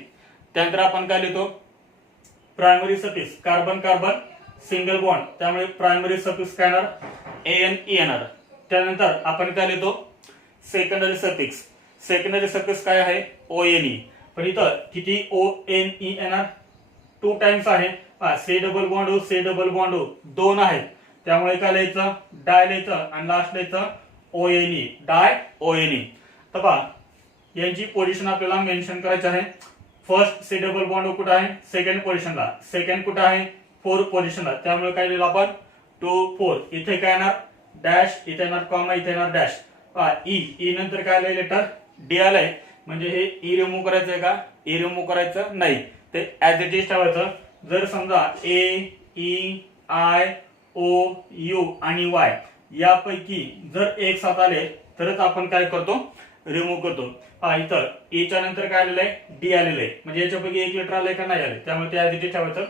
त्यानंतर आपण काय लिहितो primary suffix carbon carbon single bond त्यामुळे प्रायमरी सफिक्स काय येणार ANE येणार. त्यानंतर आपण काय लिहितो सेकंडरी सफिक्स. सेकंडरी सफिक्स काय आहे ONE. पण इथं किती ONE येणार 2 टाइम्स आहे. C double bond O C double bond O 2 आहेत त्यामुळे काय लिहायचं डाय लिहायचं आणि लास्ट लिहायचं ONE डाय ONE. तर पहा यांची पोझिशन आपल्याला मेन्शन करायची आहे. First C double bond O कुठे आहे सेकंड पोझिशनला. सेकंड कुठे आहे 4 पोझिशनला. त्यामुळे काय लिहिलं आपण 2 4. इथे काय येणार डॅश इथे येणार कॉमा इथे येणार डॅश. ई नंतर काय आलंय लेटर डी आलंय म्हणजे हे ई रिमूव्ह करायचं आहे का ई रिमूव्ह करायचं नाही ते ऍज इट इज ठेवायचं. जर समजा AEI OU आणि Y यापैकी जर एक साथ आले तरच आपण काय करतो रिमूव्ह करतो. इथं ईच्या नंतर काय आलेलं आहे डी आलेलं आहे म्हणजे याच्यापैकी एक लेटर आलंय का नाही आले त्यामुळे ते ऍज इट इज ठेवायचं.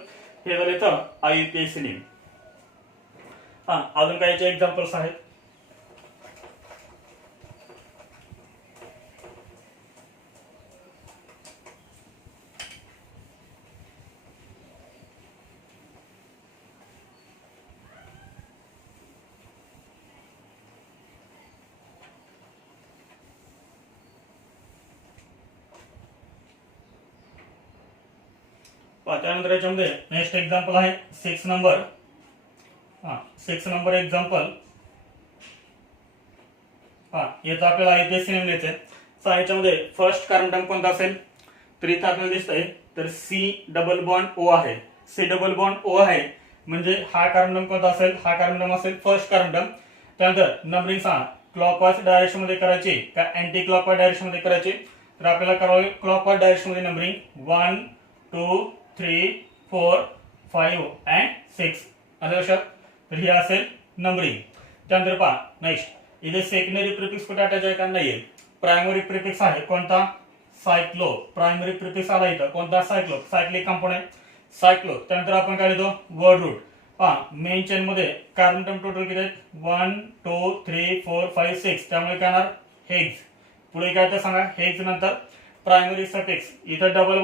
हे झालं तर IPS नेम. अजून काय याचे एक्झाम्पल्स आहेत. त्यानंतर याच्यामध्ये नेक्स्ट एक्झाम्पल आहे 6 नंबर. 6 नंबर एक्झाम्पल याचा आपल्याला IPS नेम लिहायचं आहे. याच्यामध्ये फर्स्ट कार्बन टर्म कोणता असेल तर इथं आपल्याला दिसतंय तर C डबल बॉन्ड O आहे. C डबल बॉन्ड O आहे म्हणजे हा कार्बन टर्म कोणता असेल हा कार्बन टर्म असेल फर्स्ट कार्बन टर्म. त्यानंतर नंबरिंग सांगा क्लॉकवाईज डायरेक्शन मध्ये करायची का अँटी क्लॉकवाईज डायरेक्शन मध्ये करायची. तर आपल्याला करावे क्लॉकवाईज डायरेक्शन मध्ये नंबरिंग 1 2 3 4 5 and 6 आलं लक्षात. तर ही असेल नंबरिंग. त्यानंतर पहा नेक्स्ट इथे सेकंडरी प्रिफिक्स कुठे अटॅच आहे का नाहीये. प्रायमरी प्रिफिक्स आहे कोणता सायक्लो. प्रायमरी प्रिफिक्स आला इथं कोणता सायक्लो सायक्लिक कंपाऊंड सायक्लो. त्यानंतर आपण काय लिहितो वर्ड रूट. मेन चेन मध्ये कार्बन टर्म टोटल किती आहेत 1 2 3 4 5 6 त्यामुळे काय येणार हेक्स. पुढे काय तर सांगा हेक्स नंतर प्रायमरी सफिक्स इथं डबल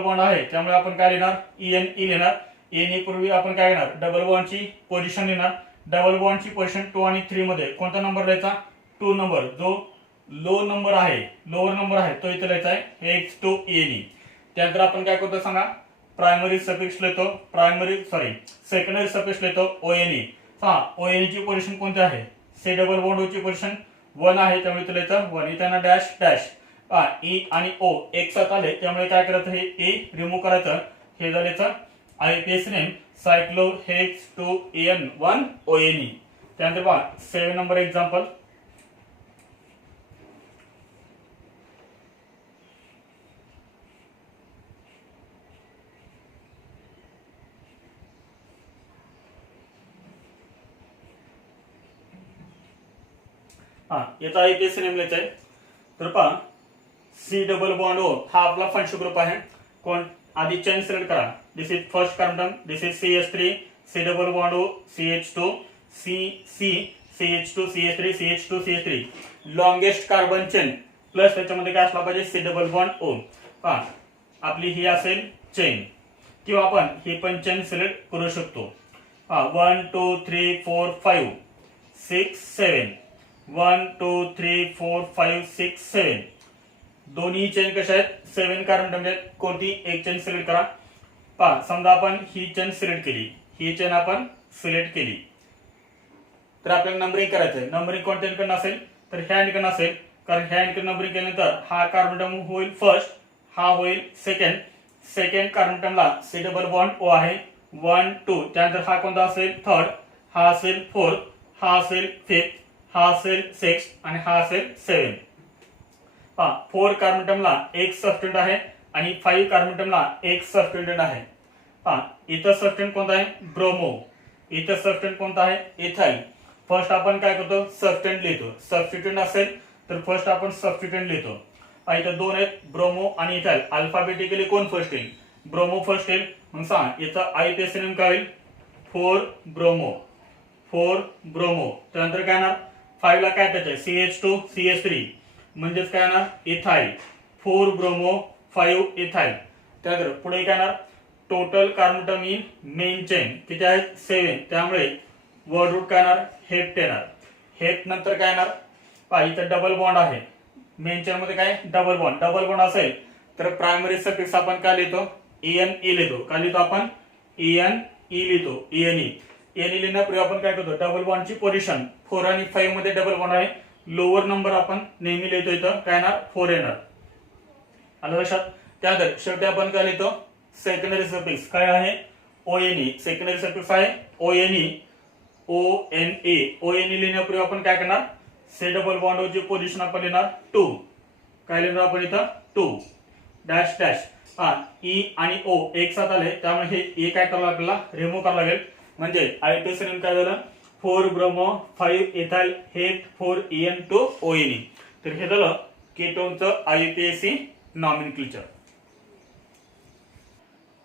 बॉन्ड आहे त्यामुळे आपण काय लिहिणार ENE लिहिणार. ENE पूर्वी आपण काय घेणार डबल बॉन्डची पोझिशन लिहिणार. डबल बॉन्डची पोझिशन 2 आणि 3 मध्ये कोणता नंबर लिहायचा 2 नंबर जो लोअर नंबर आहे तो इथे लिहायचा आहे H2ENE. त्यानंतर आपण काय करतो सांगा प्रायमरी सफिक्स लिहितो सेकंडरी सफिक्स लिहितो ONE. ONE ची पोझिशन कोणती आहे C डबल बॉन्ड O ची पोझिशन 1 आहे त्यामुळे इथे लिहायचं 1. इथे डॅश डॅश E आणि O एक साथ आले त्यामुळे काय करायचं हे ए रिमूव्ह करायचं. हे झालेचं IPS नेम सायक्लोहेक्स2EN1 ONE. त्यानंतर पहा 7 नंबर एक्झाम्पल. याचा IPS नेम लिहायचा आहे. तर पहा C डबल बॉन्ड O हा आपला फंक्शन ग्रुप आहे. कोण आधी चेन सिलेक्ट करा. This is first carbon term this is CH3 C double bond O CH2 C CH2 CH3 CH2 CH3 longest carbon chain plus त्याच्यामध्ये काय असला पाहिजे C डबल बॉन्ड O. पहा आपली ही असेल चेन किंवा आपण ही पण चेन सिलेक्ट करू शकतो. 1 2 3 4 5 6 7 1 2 3 4 5 6 7 दोन्ही चेन कशा आहेत 7 कार्बन अटॉम आहेत. कोणती एक चेन सिलेक्ट करा. पहा समजा आपण ही चेन सिलेक्ट केली, ही चेन आपण सिलेक्ट केली तर आपल्याला नंबरिंग करायचं आहे. नंबरिंग कोणत्या ठिकाणी असेल तर ह्या ठिकाणी असेल, कारण ह्या ठिकाणी नंबरिंग केल्यानंतर हा कार्बन अटॉम होईल फर्स्ट, हा होईल सेकंड. सेकंड कार्बन अटॉमला C डबल बॉन्ड O आहे 1 2. त्यानंतर हा कोणता असेल थर्ड, हा असेल फोर्थ, हा असेल फिफ्थ, हा असेल सिक्स्थ आणि हा असेल सेव्हन्थ. पहा 4 कार्बन अटॉमला एक सबस्टिट्यूट आहे आणि 5 कार्बन अटॉमला एक सबस्टिट्यूट आहे. पहा इथं सबस्टिट्यूट कोणता आहे ब्रोमो, इथं सबस्टिट्यूट कोणता आहे इथाइल. फर्स्ट आपण काय करतो सबस्टिट्यूट लिहितो. सबस्टिट्यूट असेल तर फर्स्ट आपण सबस्टिट्यूट लिहितो. इथं दोन आहेत ब्रोमो आणि इथाइल. अल्फाबेटिकली कोण फर्स्ट येईल ब्रोमो फर्स्ट येईल. मग सांगा याचा आयपीएस नेम काय होईल 4 ब्रोमो 4 ब्रोमो. त्यानंतर काय येणार 5 ला काय त्याचे CH2 CH3 म्हणजेच काय येणार इथाइल 4 ब्रोमो 5 इथाइल. त्यानंतर पुढे काय येणार total carbon atom in main chain किती आहेत 7. त्यामुळे वर्ड रूट काय येणार हेप्ट येणार. हेप्ट नंतर काय येणार पहा इथं डबल बॉन्ड आहे मेन चेन मध्ये काय डबल बॉन्ड. डबल बॉन्ड असेल तर प्रायमरी सफिक्स आपण काय लिहितो ENE लिहितो. काय लिहितो आपण ENE लिहितो. ENE लिहिण्यापूर्वी आपण काय करतो डबल बॉन्डची पोझिशन 4 आणि 5 मध्ये डबल बॉन्ड आहे. लोअर नंबर आपण नेहमी लिहितो इथं काय येणार 4 येणार. आलं लक्षात. त्यानंतर शेवटी आपण काय लिहितो सेकंडरी सफिक्स काय आहे ONE. सेकंडरी सफिक्स आहे ONE लिहिण्यापूर्वी आपण काय करणार C डबल बॉन्ड ची पोझिशन आपण लिहिणार 2. काय लिहिणार आपण इथं 2 डॅश डॅश. E आणि O एक साथ आले त्यामुळे हे E काय करावं आपल्याला रिमूव्ह करावं लागेल. म्हणजे आयपीएस नेम काय झालं 4 bromo 5 ethyl hept 4 EN2 ONE. तर हे झालं केटोनचं IUPAC नॉमेनक्लेचर.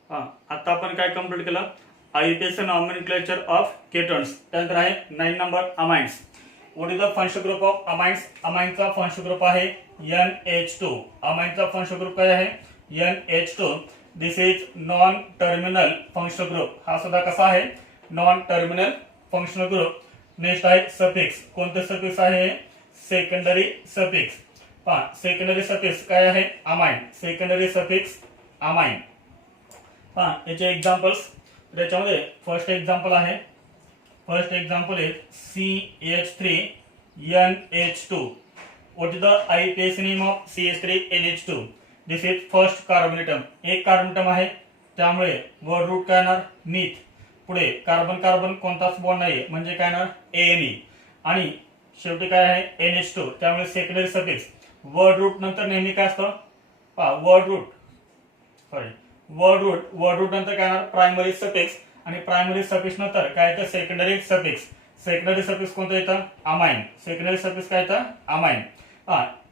आता आपण काय कंप्लीट केलं IUPAC नॉमेनक्लेचर ऑफ केटोन्स. त्यानंतर आहे 9 नंबर amines. What is the functional group of amines. अमाइन्सचा फंक्शनल ग्रुप आहे NH2. अमाइन्सचा फंक्शनल ग्रुप काय आहे NH2. This is non terminal functional group. हा सुद्धा कसा आहे non terminal functional group. Next आहे सफिक्स. कोणते सफिक्स आहे सेकंडरी सफिक्स. पहा सेकंडरी सफिक्स काय आहे अमाइन. Secondary suffix amine. पहा याचे एक्झाम्पल्स. त्याच्यामध्ये फर्स्ट एक्झाम्पल आहे first example is CH3NH2. What is the IUPAC name of CH3NH2. This is first carbon atom. एक कार्बन एटम आहे त्यामुळे वर्ड रूट काय येणार नीथ. पुढे कार्बन कार्बन कोणताच बॉन्ड नाही म्हणजे काय येणार ANE. आणि शेवटी काय आहे NH2 त्यामुळे सेकंडरी सफिक्स. वर्ड रूट नंतर नेहमी काय असतं पहा वर्ड रूट नंतर काय येणार प्रायमरी सफिक्स आणि प्रायमरी सफिक्स नंतर काय येतं सेकंडरी सफिक्स. सेकंडरी सफिक्स कोणतं येतं अमाइन. सेकंडरी सफिक्स काय येतं अमाइन.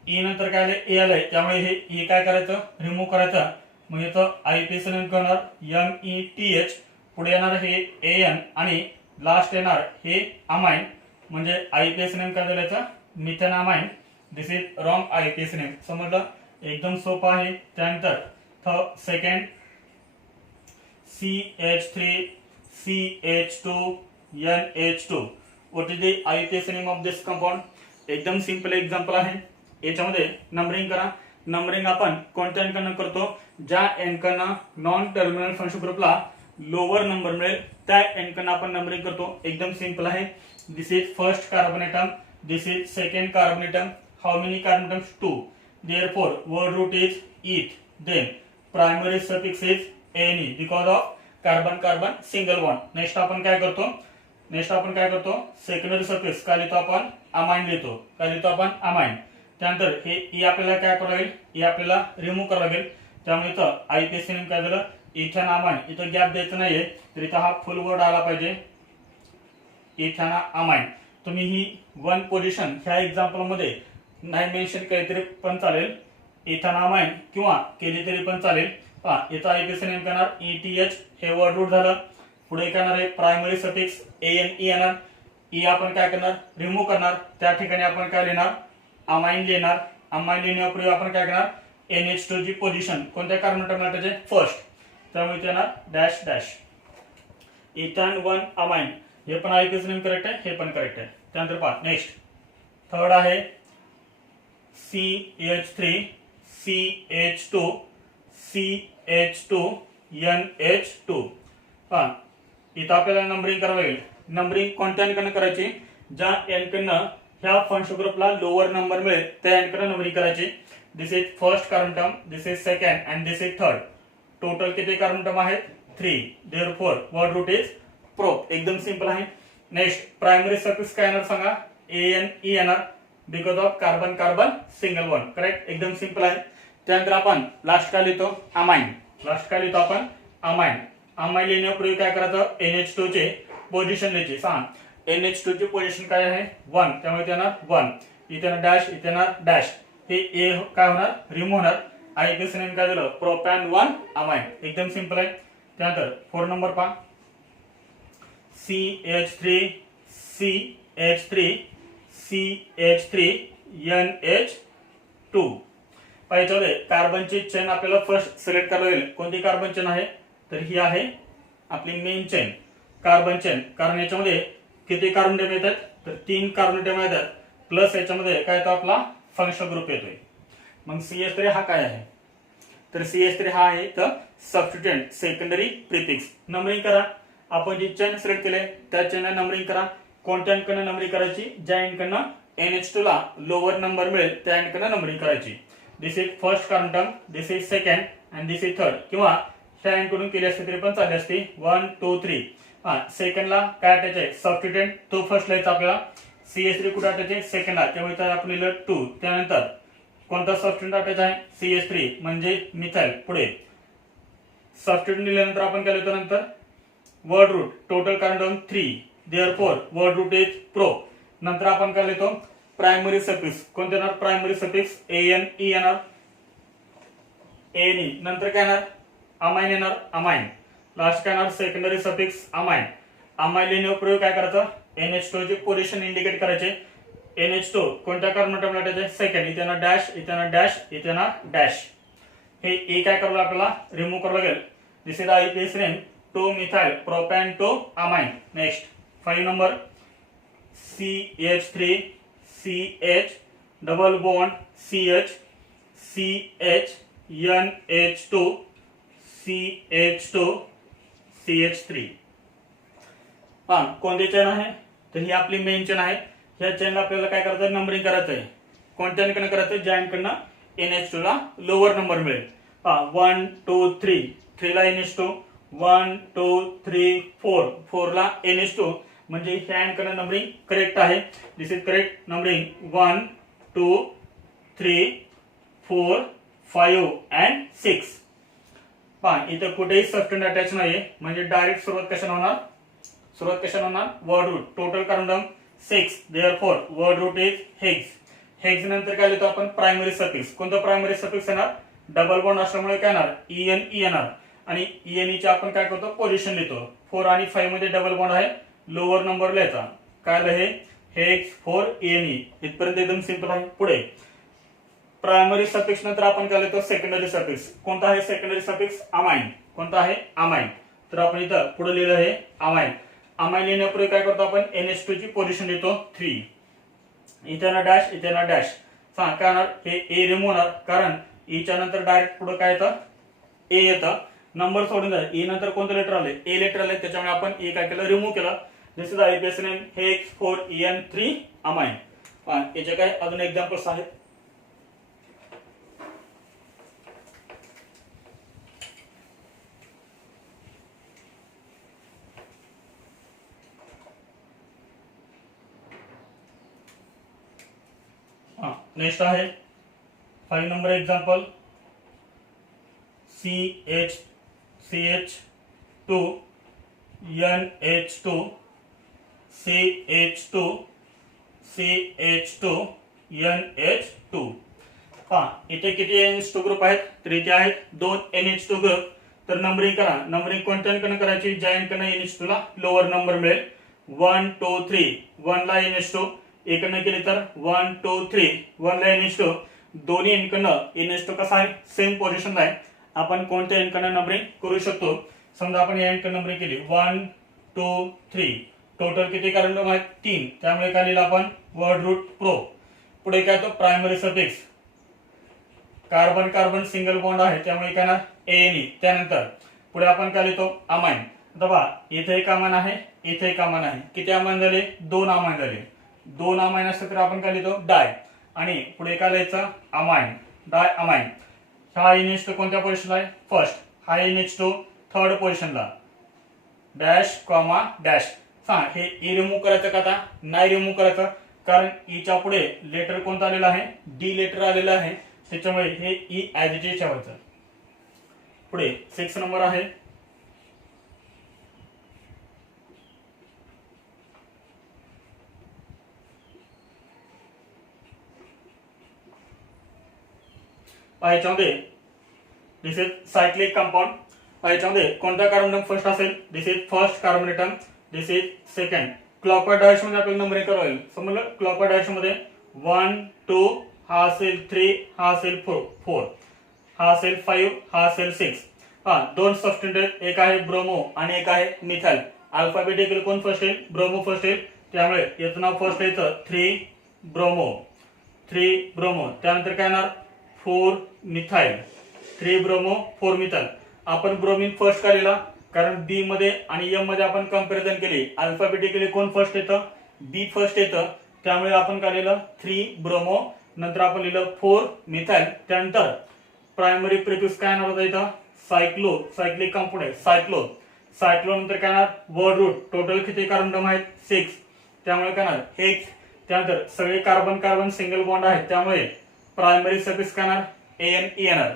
E नंतर काय आले A आलंय त्यामुळे हे E काय करायचं रिमूव्ह करायचं. मग इथं IUPAC नेम करणार METH. पुढे येणार हे AN आणि लास्ट येणार हे अमाइन म्हणजे IUPAC नेम काय द्यायचं methane amine. This is wrong IUPAC name. समजलं एकदम सोपं आहे. त्यानंतर second CH3CH2NH2. What is the IUPAC name of this compound. एकदम सिंपल एक्झाम्पल आहे. याच्यामध्ये नंबरिंग करा. नंबरिंग आपण कोणत्या अंकांना करतो ज्या अंकांना नॉन टर्मिनल फंक्शन ग्रुपला लोअर नंबर मिळेल त्या अंकांना आपण नंबरिंग करतो. एकदम सिंपल आहे. This is first carbon atom. This is second carbon atom. How many carbon atoms 2. Therefore word root is ETH. Then primary suffix is ANE because of carbon carbon single bond. Next आपण काय करतो secondary suffix काय लिहितो आपण amine लिहितो. काय लिहितो आपण अमाइन. त्यानंतर हे E आपल्याला काय करावं लागेल E आपल्याला रिमूव्ह करावं लागेल. त्यामुळे इथं IUPAC नेम काय झालं इथेन अमाइन. इथं गॅप द्यायचं नाहीये तर इथं हा फुल वर्ड आला पाहिजे इथेन अमाइन. तुम्ही ही वन पोझिशन ह्या एक्झाम्पल मध्ये नाही मेन्शन केली तरी पण चालेल इथेन अमाइन किंवा केली तरी पण चालेल. पहा इथं IUPAC नेम करणार ETH हे वर्ड रूट झालं. पुढे करणार आहे प्रायमरी सफिक्स ANE येणार. ई आपण काय करणार, रिमूव्ह करणार. त्या ठिकाणी आपण काय लिहिणार, अमाइन लिहिणार. अमाइन लिहिण्यापूर्वी आपण काय करणार, NH2 ची पोझिशन कोणत्या कार्बन ॲटमला त्याचे फर्स्ट, त्यामुळे इथे येणार डॅश डॅश. इथेन 1 अमाइन, हे पण आयपीएस नेम करेक्ट आहे, हे पण करेक्ट आहे. त्यानंतर पहा नेक्स्ट थर्ड आहे CH3 CH2 CH2 NH2. पहा इथं आपल्याला नंबरिंग करावं लागेल. नंबरिंग कोणत्या एनकडनं करायची, ज्या एनकडनं ह्या फंक्शन ग्रुपला लोअर नंबर मिळेल त्या एनकडनं नंबरिंग करायची. This is first carbon term, this is second and this is third. Total किती कार्बन टर्म आहेत, 3. Therefore word root is prop. एकदम सिंपल आहे. नेक्स्ट प्रायमरी सफिक्स काय येणार सांगा, ANE येणार because of carbon carbon single वन. करेक्ट, एकदम सिंपल आहे. त्यानंतर आपण लास्ट काय लिहितो, अमाइन. लास्ट काय लिहितो आपण, अमाइन. अमाइन लिहिण्यापूर्वी काय करायचं, NH2 चे पोझिशन लिहायची. सांग NH2 ची पोझिशन काय आहे, 1, त्यामुळे इथे येणार 1, इथे येणार डॅश, इथे येणार डॅश. हे ए काय होणार, रिमूव्ह होणार. आयपीएस नेम काय दिलं, प्रोपॅन 1 अमाइन. एकदम सिंपल आहे. त्यानंतर 4 नंबर पहा, CH3 CH3 CH3 NH2. पाहिजे कार्बनची चेन आपल्याला फर्स्ट सिलेक्ट करावी लागेल. कोणती कार्बन चेन आहे, तर ही आहे आपली मेन चेन, कार्बन चेन. कारण याच्यामध्ये किती कार्बन टेम येतात, तर 3 कार्बन टेम येतात, प्लस याच्यामध्ये काय येतो आपला फंक्शनल ग्रुप येतोय. मग CH3 हा काय आहे, तर CH3 हा आहे तर सबस्टिट्यूएंट सेकंडरी प्रिफिक्स. नंबरिंग करा. आपण जी चेन सिलेक्ट केले त्या चेनला नंबरिंग करा. कोणत्या एनकडनं नंबरिंग करायची, ज्या एनकडनं NH2 ला लोअर नंबर मिळेल त्या एनकडनं नंबरिंग करायची. This is first carbon term, this is second and this is third. किंवा त्या एनकडून केली असते तरी पण चालली असती. 1 2 3. सेकंडला काय अटॅच आहे, सबस्टिट्यूएंट, तो फर्स्ट लिहायचा आपल्याला. CH3 कुठे अटॅच आहे, सेकंडला, त्यामुळे इथं आपण लिहिलं 2. त्यानंतर कोणता सबस्टिट्यूएंट अटॅच आहे, CH3 म्हणजे मिथाइल. पुढे सबस्टिट्यूएंट लिहिल्यानंतर आपण काय लिहितो, नंतर word root, total carbon term 3. Therefore word root is pro. नंतर आपण काय लिहितो, प्रायमरी सफिक्स. कोणते येणार, प्रायमरी सफिक्स ANE येणार, ANE. नंतर काय येणार, अमाइन येणार, अमाइन. लास्ट काय येणार, सेकंडरी सफिक्स अमाइन. अमाइन लिहिण्यापूर्वी काय करायचं, NH2 ची पोझिशन इंडिकेट करायचे. NH2 कोणत्या कार्बन ॲटमला अटॅच आहे, सेकंड, इथे येणार डॅश, इथे येणार डॅश, इथे येणार डॅश. हे ए काय करावं आपल्याला, रिमूव्ह करावं लागेल. This is IPS name 2 methyl propan 2 amine. Next 5 number, CH3 CH double bond CH CH NH2 CH2 CH3. हा कोणती चेन आहे, तर ही आपली मेन चेन आहे. ह्या चेनला आपल्याला काय करायचं, नंबरिंग करायचं आहे. कोणत्या एनकडनं करायचं, ज्या एनकडनं NH2 ला लोअर नंबर मिळेल. 1 2 3, 3 ला NH2, 1 2 3 4, 4 ला NH2, म्हणजे ह्या एनकडनं नंबरिंग करेक्ट आहे. This is correct numbering 1 2 3 4 5 and 6. पहा इथं कुठेही सबस्टिट्यूएंट अटॅच नाहीये, म्हणजे डायरेक्ट सुरुवात कशाने होणार, word root. Total carbon term 6. Therefore word root is hex. Hex नंतर काय लिहितो आपण, प्रायमरी सफिक्स. कोणतं प्रायमरी सफिक्स येणार, डबल बॉन्ड असल्यामुळे काय येणार, ENE येणार. आणि ENE चे आपण काय करतो, पोझिशन लिहितो. 4 आणि 5 मध्ये डबल बॉन्ड आहे, लोअर नंबर लिहायचा. काय आहे, हेक्स 4 ENE. इथपर्यंत एकदम सिंपल आहे. पुढे प्रायमरी सफिक्स नंतर आपण काय लिहितो, सेकंडरी सफिक्स. कोणता आहे सेकंडरी सफिक्स, अमाइन. कोणता आहे, अमाइन. तर आपण इथं पुढे लिहिलं आहे अमाइन. अमाइन लिहिण्यापूर्वी काय करतो आपण, NH2 ची पोझिशन लिहितो 3. इथे ना डॅश, इथे ना डॅश. सांग काय होणार, हे ए रिमूव्ह होणार, कारण ईच्या नंतर डायरेक्ट पुढे काय येतं, ए येतं. नंबर सोडून द्या, ई नंतर कोणतं लेटर आले, ए लेटर आले, त्याच्यामुळे आपण ए काय केलं, रिमूव्ह केलं. This is IPS name hex 4 EN3 amine. याचे काय अजून एक्झाम्पल्स आहेत. नेक्स्ट आहे 5 number example, CH2 NH2 CH2 CH2 NH2. इथे किती NH2 ग्रुप आहेत, तर इथे आहेत 2 NH2 ग्रुप. तर नंबरिंग करा. नंबरिंग कोणत्या एनकडनं करायची, ज्या एनकडनं NH2 ला लोअर नंबर मिळेल. 1 2 3 1 ला NH2 इकडनं केली तर 1 2 3 1 ला NH2 दोन्ही एनकडनं NH2 कसा आहे सेम पोझिशनला आहे. आपण कोणत्या एनकडनं नंबरिंग करू शकतो. समजा आपण या एनकडनं नंबरिंग केली 1 2 3 टोटल किती कार्बन आहेत 3. त्यामुळे काय लिहिलं आपण वर्ड रूट प्रो. पुढे काय तो primary suffix carbon carbon single bond आहे त्यामुळे काय ना ANE. त्यानंतर पुढे आपण काय लिहितो अमाइन. आता पहा इथे एक अमाइन आहे इथे एक अमाइन आहे. किती अमाइन झाले 2 अमाइन झाले. 2 अमाइन असतं तर आपण काय लिहितो डाय आणि पुढे काय लिहायचं अमाइन डाय अमाइन. हा NH2 कोणत्या पोझिशनला आहे फर्स्ट. हा NH2 थर्ड पोझिशनला डॅश कॉमा डॅश. हे ई रिमूव्ह करायचं का आता नाही रिमूव्ह करायचं कारण ईच्या पुढे लेटर कोणतं आलेलं आहे डी लेटर आलेलं आहे त्याच्यामुळे हे ई ॲज इट इज ठेवायचं. पुढे 6 नंबर आहे याच्यामध्ये दिस इज सायक्लिक कंपाऊंड. याच्यामध्ये कोणता कार्बन ॲटम फर्स्ट असेल this is first carbon atom this is second. Clockwise direction मध्ये आपल्याला नंबरिंग करावं लागेल. समजलं क्लॉकवाईज डायरेक्शन मध्ये 1 2 हा असेल 3 हा असेल 4 हा असेल 5 हा असेल 6. दोन सबस्टंट आहेत एक आहे ब्रोमो आणि एक आहे मिथाइल. अल्फाबेटिकली कोण फर्स्ट येईल ब्रोमो फर्स्ट येईल त्यामुळे याचं नाव फर्स्ट येतं 3 ब्रोमो 3 ब्रोमो. त्यानंतर काय येणार 4 मिथाइल 3 ब्रोमो 4 मिथाइल. आपण ब्रोमिन फर्स्ट का लिहिला कारण बी मध्ये आणि एम मध्ये आपण कंपॅरिझन केली. अल्फाबेटिकली कोण फर्स्ट येतं बी फर्स्ट येतं त्यामुळे आपण काय लिहिलं 3 ब्रोमो. नंतर आपण लिहिलं 4 मिथाइल. त्यानंतर प्रायमरी प्रिफिक्स काय येणार होता इथं सायक्लो सायक्लिक कंपाऊंड आहे सायक्लो. सायक्लो नंतर काय येणार वर्ड रूट. टोटल किती कार्बन ॲटम आहेत 6 त्यामुळे काय येणार हेक्स. त्यानंतर सगळे कार्बन कार्बन सिंगल बॉन्ड आहेत त्यामुळे प्रायमरी सफिक्स काय येणार ANE येणार.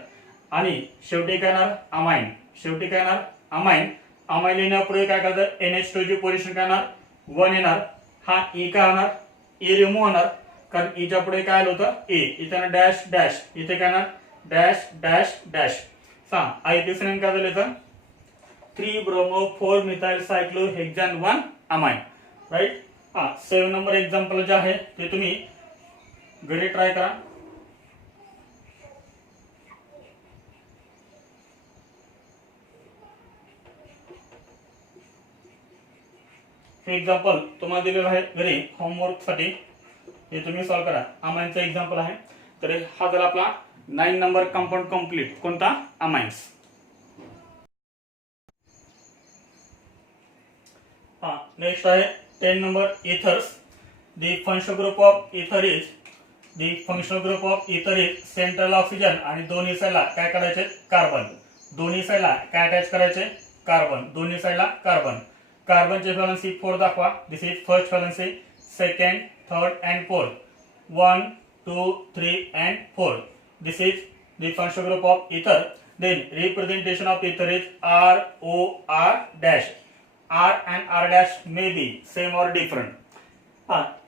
आणि शेवटी काय येणार अमाइन. शेवटी काय येणार अमाइन. अमाइन लिहिण्यापूर्वी काय करायचं NH2 ची पोझिशन काय येणार 1 येणार. हा E काय होणार E रिमूव्ह होणार कारण ईच्या पुढे काय आलं होतं A इथे डॅश डॅश इथे काय येणार dash dash dash. IUPAC name काय झालं 3 bromo 4 methyl cyclo hexane 1 amine right. 7 number example जे आहे ते तुम्ही घरी ट्राय करा. हे एक्झाम्पल तुम्हाला दिलेलं आहे घरी होमवर्क साठी. हे तुम्ही सॉल्व करा. अमाइनचा एक्झाम्पल आहे तर हा झाला आपला 9 नंबर कंपाऊंड कंप्लीट कोणता अमाइन्स. नेक्स्ट आहे 10 number ethers. The functional group of ether is central oxygen आणि दोन्ही साईडला काय करायचे कार्बन. दोन्ही साईडला काय अटॅच करायचे कार्बन. दोन्ही साईडला कार्बन. कार्बनचे व्हॅलेन्सी 4 दाखवा. This is first valency second third and fourth 1 2 3 and 4. This is the functional group of ether. Then representation of ether is ROR dash. R and R dash may be same or different.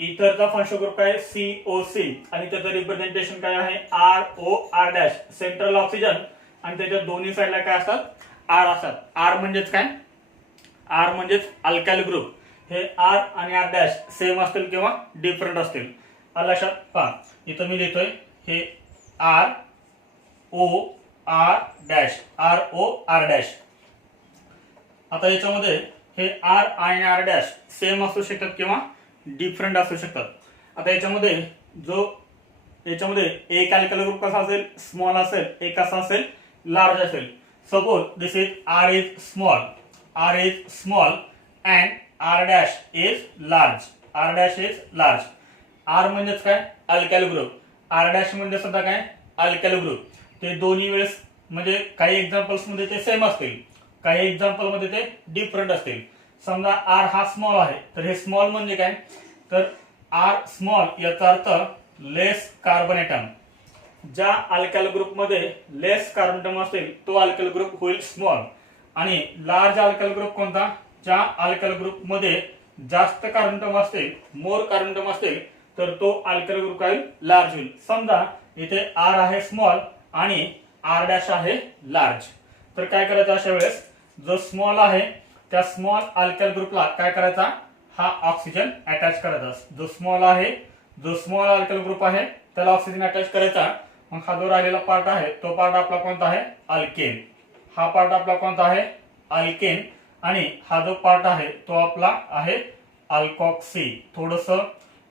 इथरचा functional group काय COC आणि त्याचं representation काय आहे ROR dash. Central oxygen आणि त्याच्या दोन्ही साईडला काय असतात R असतात. R म्हणजेच काय R म्हणजेच अल्काइल ग्रुप. हे R आणि R डॅश सेम असतील किंवा डिफरंट असतील. लक्षात पहा इथं मी लिहितोय हे ROR डॅश ROR डॅश. आता याच्यामध्ये हे R आणि R डॅश सेम असू शकतात किंवा डिफरंट असू शकतात. आता याच्यामध्ये एक अल्काइल ग्रुप कसा असेल स्मॉल असेल एक कसा असेल लार्ज असेल. Suppose this is R is small and R dash is large. R dash is large. R म्हणजेच काय अल्काइल ग्रुप. R डॅश म्हणजे सुद्धा काय अल्काइल ग्रुप. ते दोन्ही वेळेस म्हणजे काही एक्झाम्पल्स मध्ये ते सेम असतील काही एक्झाम्पल मध्ये ते डिफरंट असतील. समजा R हा स्मॉल आहे तर हे स्मॉल म्हणजे काय तर R स्मॉल याचा अर्थ लेस कार्बन ॲटम. ज्या अल्काइल ग्रुप मध्ये लेस कार्बन ॲटम असतील तो अल्काइल ग्रुप होईल स्मॉल. आणि लार्ज अल्काइल ग्रुप कोणता ज्या अल्काइल ग्रुप मध्ये जास्त कार्बन ॲटम असतील मोर कार्बन ॲटम असतील तर तो अल्काइल ग्रुप काय लार्ज होईल. समजा इथे R आहे स्मॉल आणि R डॅश आहे लार्ज. तर काय करायचं अशा वेळेस जो स्मॉल आहे त्या स्मॉल अल्काइल ग्रुपला काय करायचा हा ऑक्सिजन अटॅच करायचा. जो स्मॉल आहे, जो स्मॉल अल्कल ग्रुप आहे त्याला ऑक्सिजन अटॅच करायचा. मग हा जो राहिलेला पार्ट आहे तो पार्ट आपला कोणता आहे? अल्केन. हा पार्ट आपला कोणता आहे? अल्केन. आणि हा जो पार्ट आहे तो आपला आहे अल्कॉक्सी. थोडस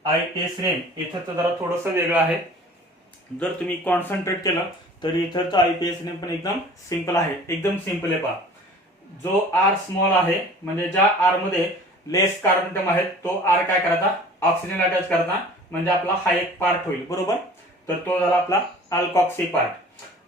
आयपीएस नेम इथं जरा थोडस वेगळं आहे. जर तुम्ही कॉन्सन्ट्रेट केलं तर इथं आयपीएस नेम पण एकदम सिंपल आहे. एकदम सिंपल आहे पहा. जो आर स्मॉल आहे म्हणजे ज्या आर मध्ये लेस कार्बन आहेत तो आर काय करायचा? ऑक्सिजन अटॅच करायचा. म्हणजे आपला हा एक पार्ट होईल. बरोबर. तर तो झाला आपला अल्कॉक्सी पार्ट.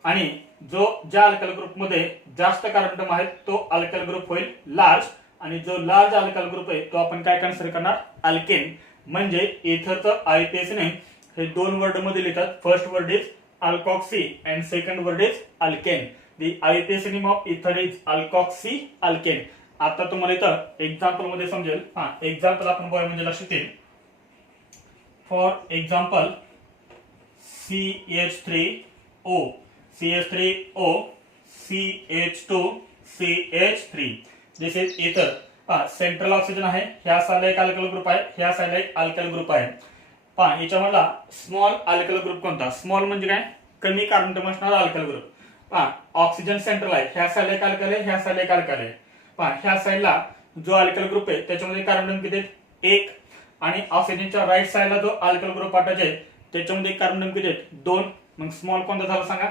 आणि जो ज्या अल्कल ग्रुप मध्ये जास्त कार्बन आहेत तो अल्कल ग्रुप होईल लार्ज. आणि जो लार्ज अल्कल ग्रुप आहे तो आपण काय कन्सिडर करणार? अल्केन. म्हणजे इथं आयपीएस नेम हे दोन वर्ड मध्ये लिहितात. First word is alkoxy and second word is alkane. The IPS name of ether is alkoxy alkane. आता तुम्हाला इथं एक्झाम्पल मध्ये समजेल. हा एक्झाम्पल आपण बघूया म्हणजे लक्षात येईल. For example CH3O, CH3O, CH2, CH3. This is इथर. सेंट्रल ऑक्सिजन आहे. ह्या साईडला एक अल्कल ग्रुप आहे, ह्या साईडला एक अल्कल ग्रुप आहे. पहा याच्यामधला स्मॉल अल्कल ग्रुप कोणता? स्मॉल म्हणजे काय? कमी कार्बन असणारा अल्कल ग्रुप. पहा ऑक्सिजन सेंट्रल आहे. ह्या साईडला एक अल्कल आहे, ह्या साईडला एक अल्कल आहे. पहा ह्या साईडला जो अल्कल ग्रुप आहे त्याच्यामध्ये कार्बन किती आहेत? एक. आणि ऑक्सिजनच्या राईट साईडला जो अल्कल ग्रुप अटॅच आहे त्याच्यामध्ये कार्बन किती आहेत? दोन. मग स्मॉल कोणता झाला सांगा?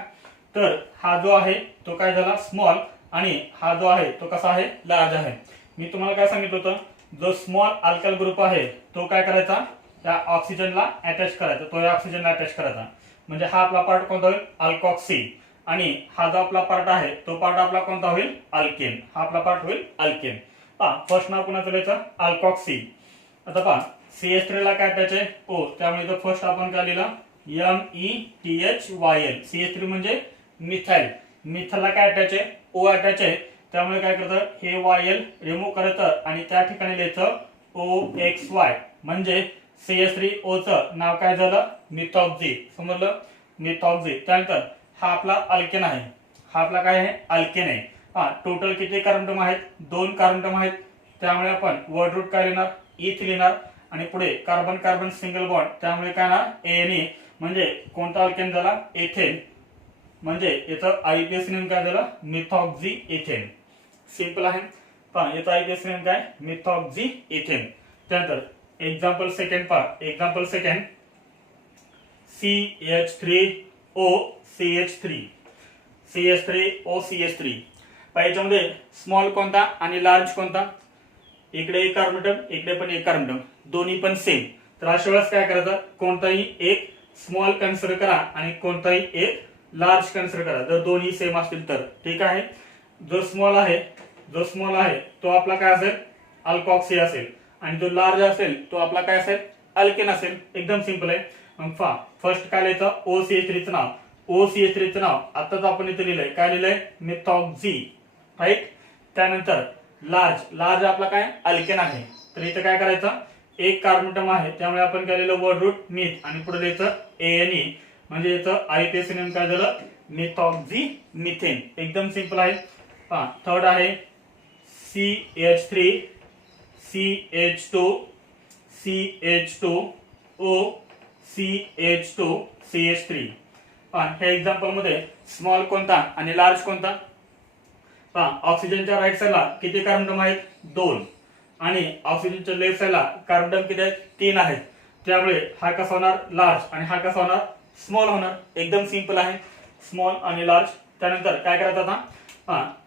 तर हा जो आहे तो काय झाला? स्मॉल. आणि हा जो आहे तो कसा आहे? लार्ज आहे. मी तुम्हाला काय सांगितलं होतं? जो स्मॉल अल्कल ग्रुप आहे तो काय करायचा? त्या ऑक्सिजनला अटॅच करायचा. तो या ऑक्सिजनला अटॅच करायचा. म्हणजे हा आपला पार्ट कोणता होईल? अल्कॉक्सी. आणि हा जो आपला पार्ट आहे तो पार्ट आपला कोणता होईल? अल्केन. हा आपला पार्ट होईल अल्केन. पहा फर्स्ट नाव कोणाचं लिहायचं? अल्कॉक्सी. आता पहा CH3 ला काय अटॅच आहे? O. त्यामुळे इथं फर्स्ट आपण काय लिहिलं? METHYL. CH3 म्हणजे मिथाइल. मिथाइलला काय अटॅच आहे? O अटॅच आहे. त्यामुळे काय करतं? हे YL रिमूव्ह करायचं आणि त्या ठिकाणी लिहायचं OXY. म्हणजे CH3O चं नाव काय झालं? मिथॉक्सी. समजलं? मिथॉक्सी. त्यानंतर हा आपला अल्केन आहे. हा आपला काय आहे? अल्केन आहे. हा टोटल किती कार्बन आहेत? 2 कार्बन आहेत. त्यामुळे आपण वर्ड रूट काय लिहिणार? इथ लिहिणार. आणि पुढे कार्बन कार्बन सिंगल बॉन्ड त्यामुळे काय ना ANE. म्हणजे कोणता अल्केन झाला? एथेन. म्हणजे याचं आयपीएस नेम काय झालं? Methoxy ethane. सिंपल आहे. पहा याचा आयपीएस नेम काय? Methoxy ethane. त्यानंतर एक्झाम्पल सेकंड पहा. Example second CH3O CH3. CH3O CH3. पहा याच्यामध्ये स्मॉल कोणता आणि लार्ज कोणता? इकडे एक कार्बन, इकडे पण एक कार्बन, दोन्ही पण सेम. तर अशा वेळेस काय करायचं? कोणताही एक स्मॉल कन्सिडर करा आणि कोणताही एक लार्ज कन्सिडर करा जर दोन्ही सेम असतील तर. ठीक आहे. जो स्मॉल आहे तो आपला काय असेल? अल्कॉक्सी असेल. आणि जो लार्ज असेल तो आपला काय असेल? अल्केन असेल. एकदम सिंपल आहे. मग पहा फर्स्ट काय लिहायचं? OCH3 चं नाव. OCH3 चं नाव आताच आपण इथे लिहिलंय. काय लिहिलंय? मिथॉक्सी. राईट. त्यानंतर लार्ज आपला काय? अल्केन आहे. तर इथं काय करायचं? एक कार्बन आहे त्यामुळे आपण काय लिहिलं? Word root meth. आणि पुढे लिहायचं ANE. म्हणजे याचं आयपीएस नेम काय झालं? Methoxy methane. एकदम सिंपल आहे. पहा थर्ड आहे CH3 CH2 CH2O CH2 CH3. पहा ह्या एक्झाम्पल मध्ये स्मॉल कोणता आणि लार्ज कोणता? पहा ऑक्सिजनच्या राईट साईडला किती कार्बन आहेत? 2. आणि ऑक्सिजनच्या लेफ्ट साईडला कार्बन किती आहेत? 3 आहेत. त्यामुळे हा कसा होणार? लार्ज. आणि हा कसा होणार? स्मॉल होणार. एकदम सिंपल आहे. स्मॉल आणि लार्ज. त्यानंतर काय करायचं आता?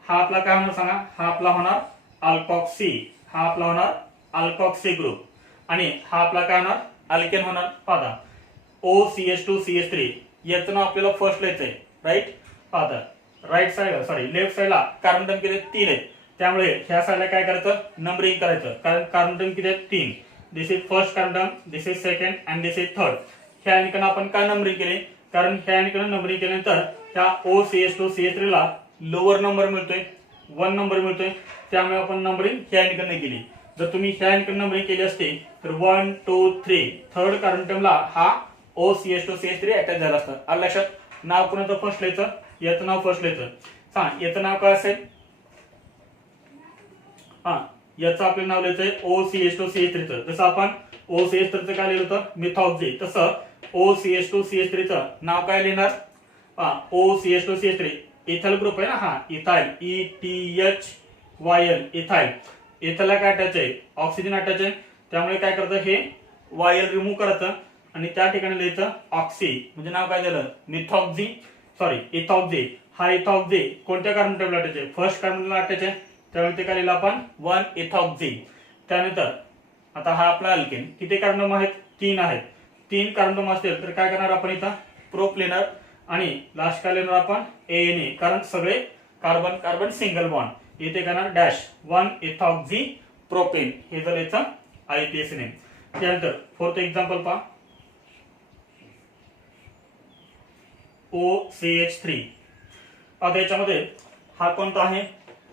हा आपला काय होणार सांगा? हा आपला होणार अल्कॉक्सी. हा आपला होणार अल्कॉक्सी ग्रुप. आणि हा आपला काय होणार? अल्केन होणार. पाहता OCH2 CH3 याचं नाव आपल्याला फर्स्ट लिहायचंय. राईट. पाहता राईट साईड लेफ्ट साईडला कार्बन किती? 3 आहेत. त्यामुळे ह्या साईडला काय करायचं? नंबरिंग करायचं. कारण कार्बन किती आहेत? 3. This is first carbon, this is second and this is third. ह्या अणिकांना आपण का नंबरिंग केले? कारण ह्या अणिकांना नंबरिंग केल्यानंतर ह्या OCH2 CH3 ला लोअर नंबर मिळतोय, 1 नंबर मिळतोय. त्यामुळे आपण नंबरिंग ह्या अणिकांना केली. जर तुम्ही ह्या अणिकांना नंबरिंग केली असते तर 1 2 3 थर्ड कार्बनला हा OCH2 CH3 अटॅच झाला असता. आलं लक्षात? नाव कोणाचं फर्स्ट लिहायचं? याचं नाव फर्स्ट लिहायचं. सांग याचं नाव काय असेल? याचं आपलं नाव लिहायचंय OCH2CH3 जसं आपण OCH3 काय लिहिलं होतं मिथॉक्झी, तसं OCH2CH3 नाव काय लिहिणार OCH2CH3 इथाइल ग्रुप आहे ना हा इथाइल ETHYL इथाइल. इथाइलला काय अटॅच आहे ऑक्सिजन अटॅच आहे, त्यामुळे काय करतं हे वायल रिमूव्ह करतं आणि त्या ठिकाणी लिहायचं ऑक्सी म्हणजे नाव काय झालं मिथॉक्झी इथॉक्झी. हा इथॉक्झी कोणत्या कार्बन टेबलला अटॅच आहे फर्स्ट कार्बनला अटॅच आहे, त्यामुळे ते काय लिहिलं आपण 1 इथॉक्झी. त्यानंतर आता हा आपला अल्केन किती कार्बन आहेत 3 आहेत. 3 कार्बन असतील तर काय करणार आपण इथं प्रोप लिहिणार आणि लास्ट काय लिहिणार आपण ANA, कारण सगळे कार्बन कार्बन सिंगल बॉन्ड. इथे करणार डॅश 1 इथॉक्झी प्रोपेन हे झालं याचं IUPAC नेम. त्यानंतर फोर्थ एक्झाम्पल पहा OCH3. आता याच्यामध्ये हा कोणता आहे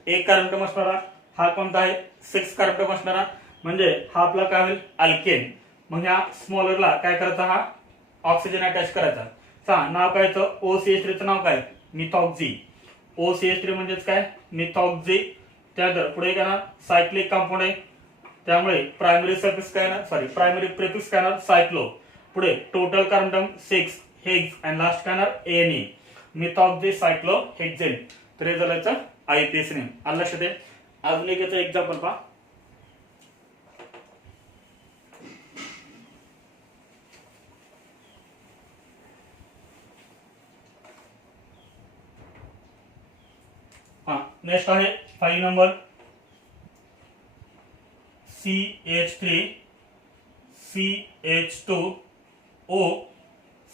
1 कार्बन असणारा, हा कोणता आहे 6 कार्बन असणारा, म्हणजे हा आपला काय होईल अल्केन. मग ह्या स्मॉलरला काय करायचा हा ऑक्सिजन अटॅच करायचा. नाव काय येतं OCH3 चं नाव काय मिथॉक्झी. OCH3 म्हणजेच काय मिथॉक्झी. त्यानंतर पुढे काय ना सायक्लिक कंपाऊंड आहे, त्यामुळे प्रायमरी सफिक्स काय ना प्रायमरी प्रिफिक्स काय ना सायक्लो. पुढे टोटल कार्बन 6 हेक्स आणि लास्ट काय ना ANA मिथॉक्झी सायक्लोहेक्झेन. तर हे झालं IUPAC नेम. आलं लक्षात आहे. अजून एक याचं एक्झाम्पल पहा नेक्स्ट आहे 5 number CH3 CH2O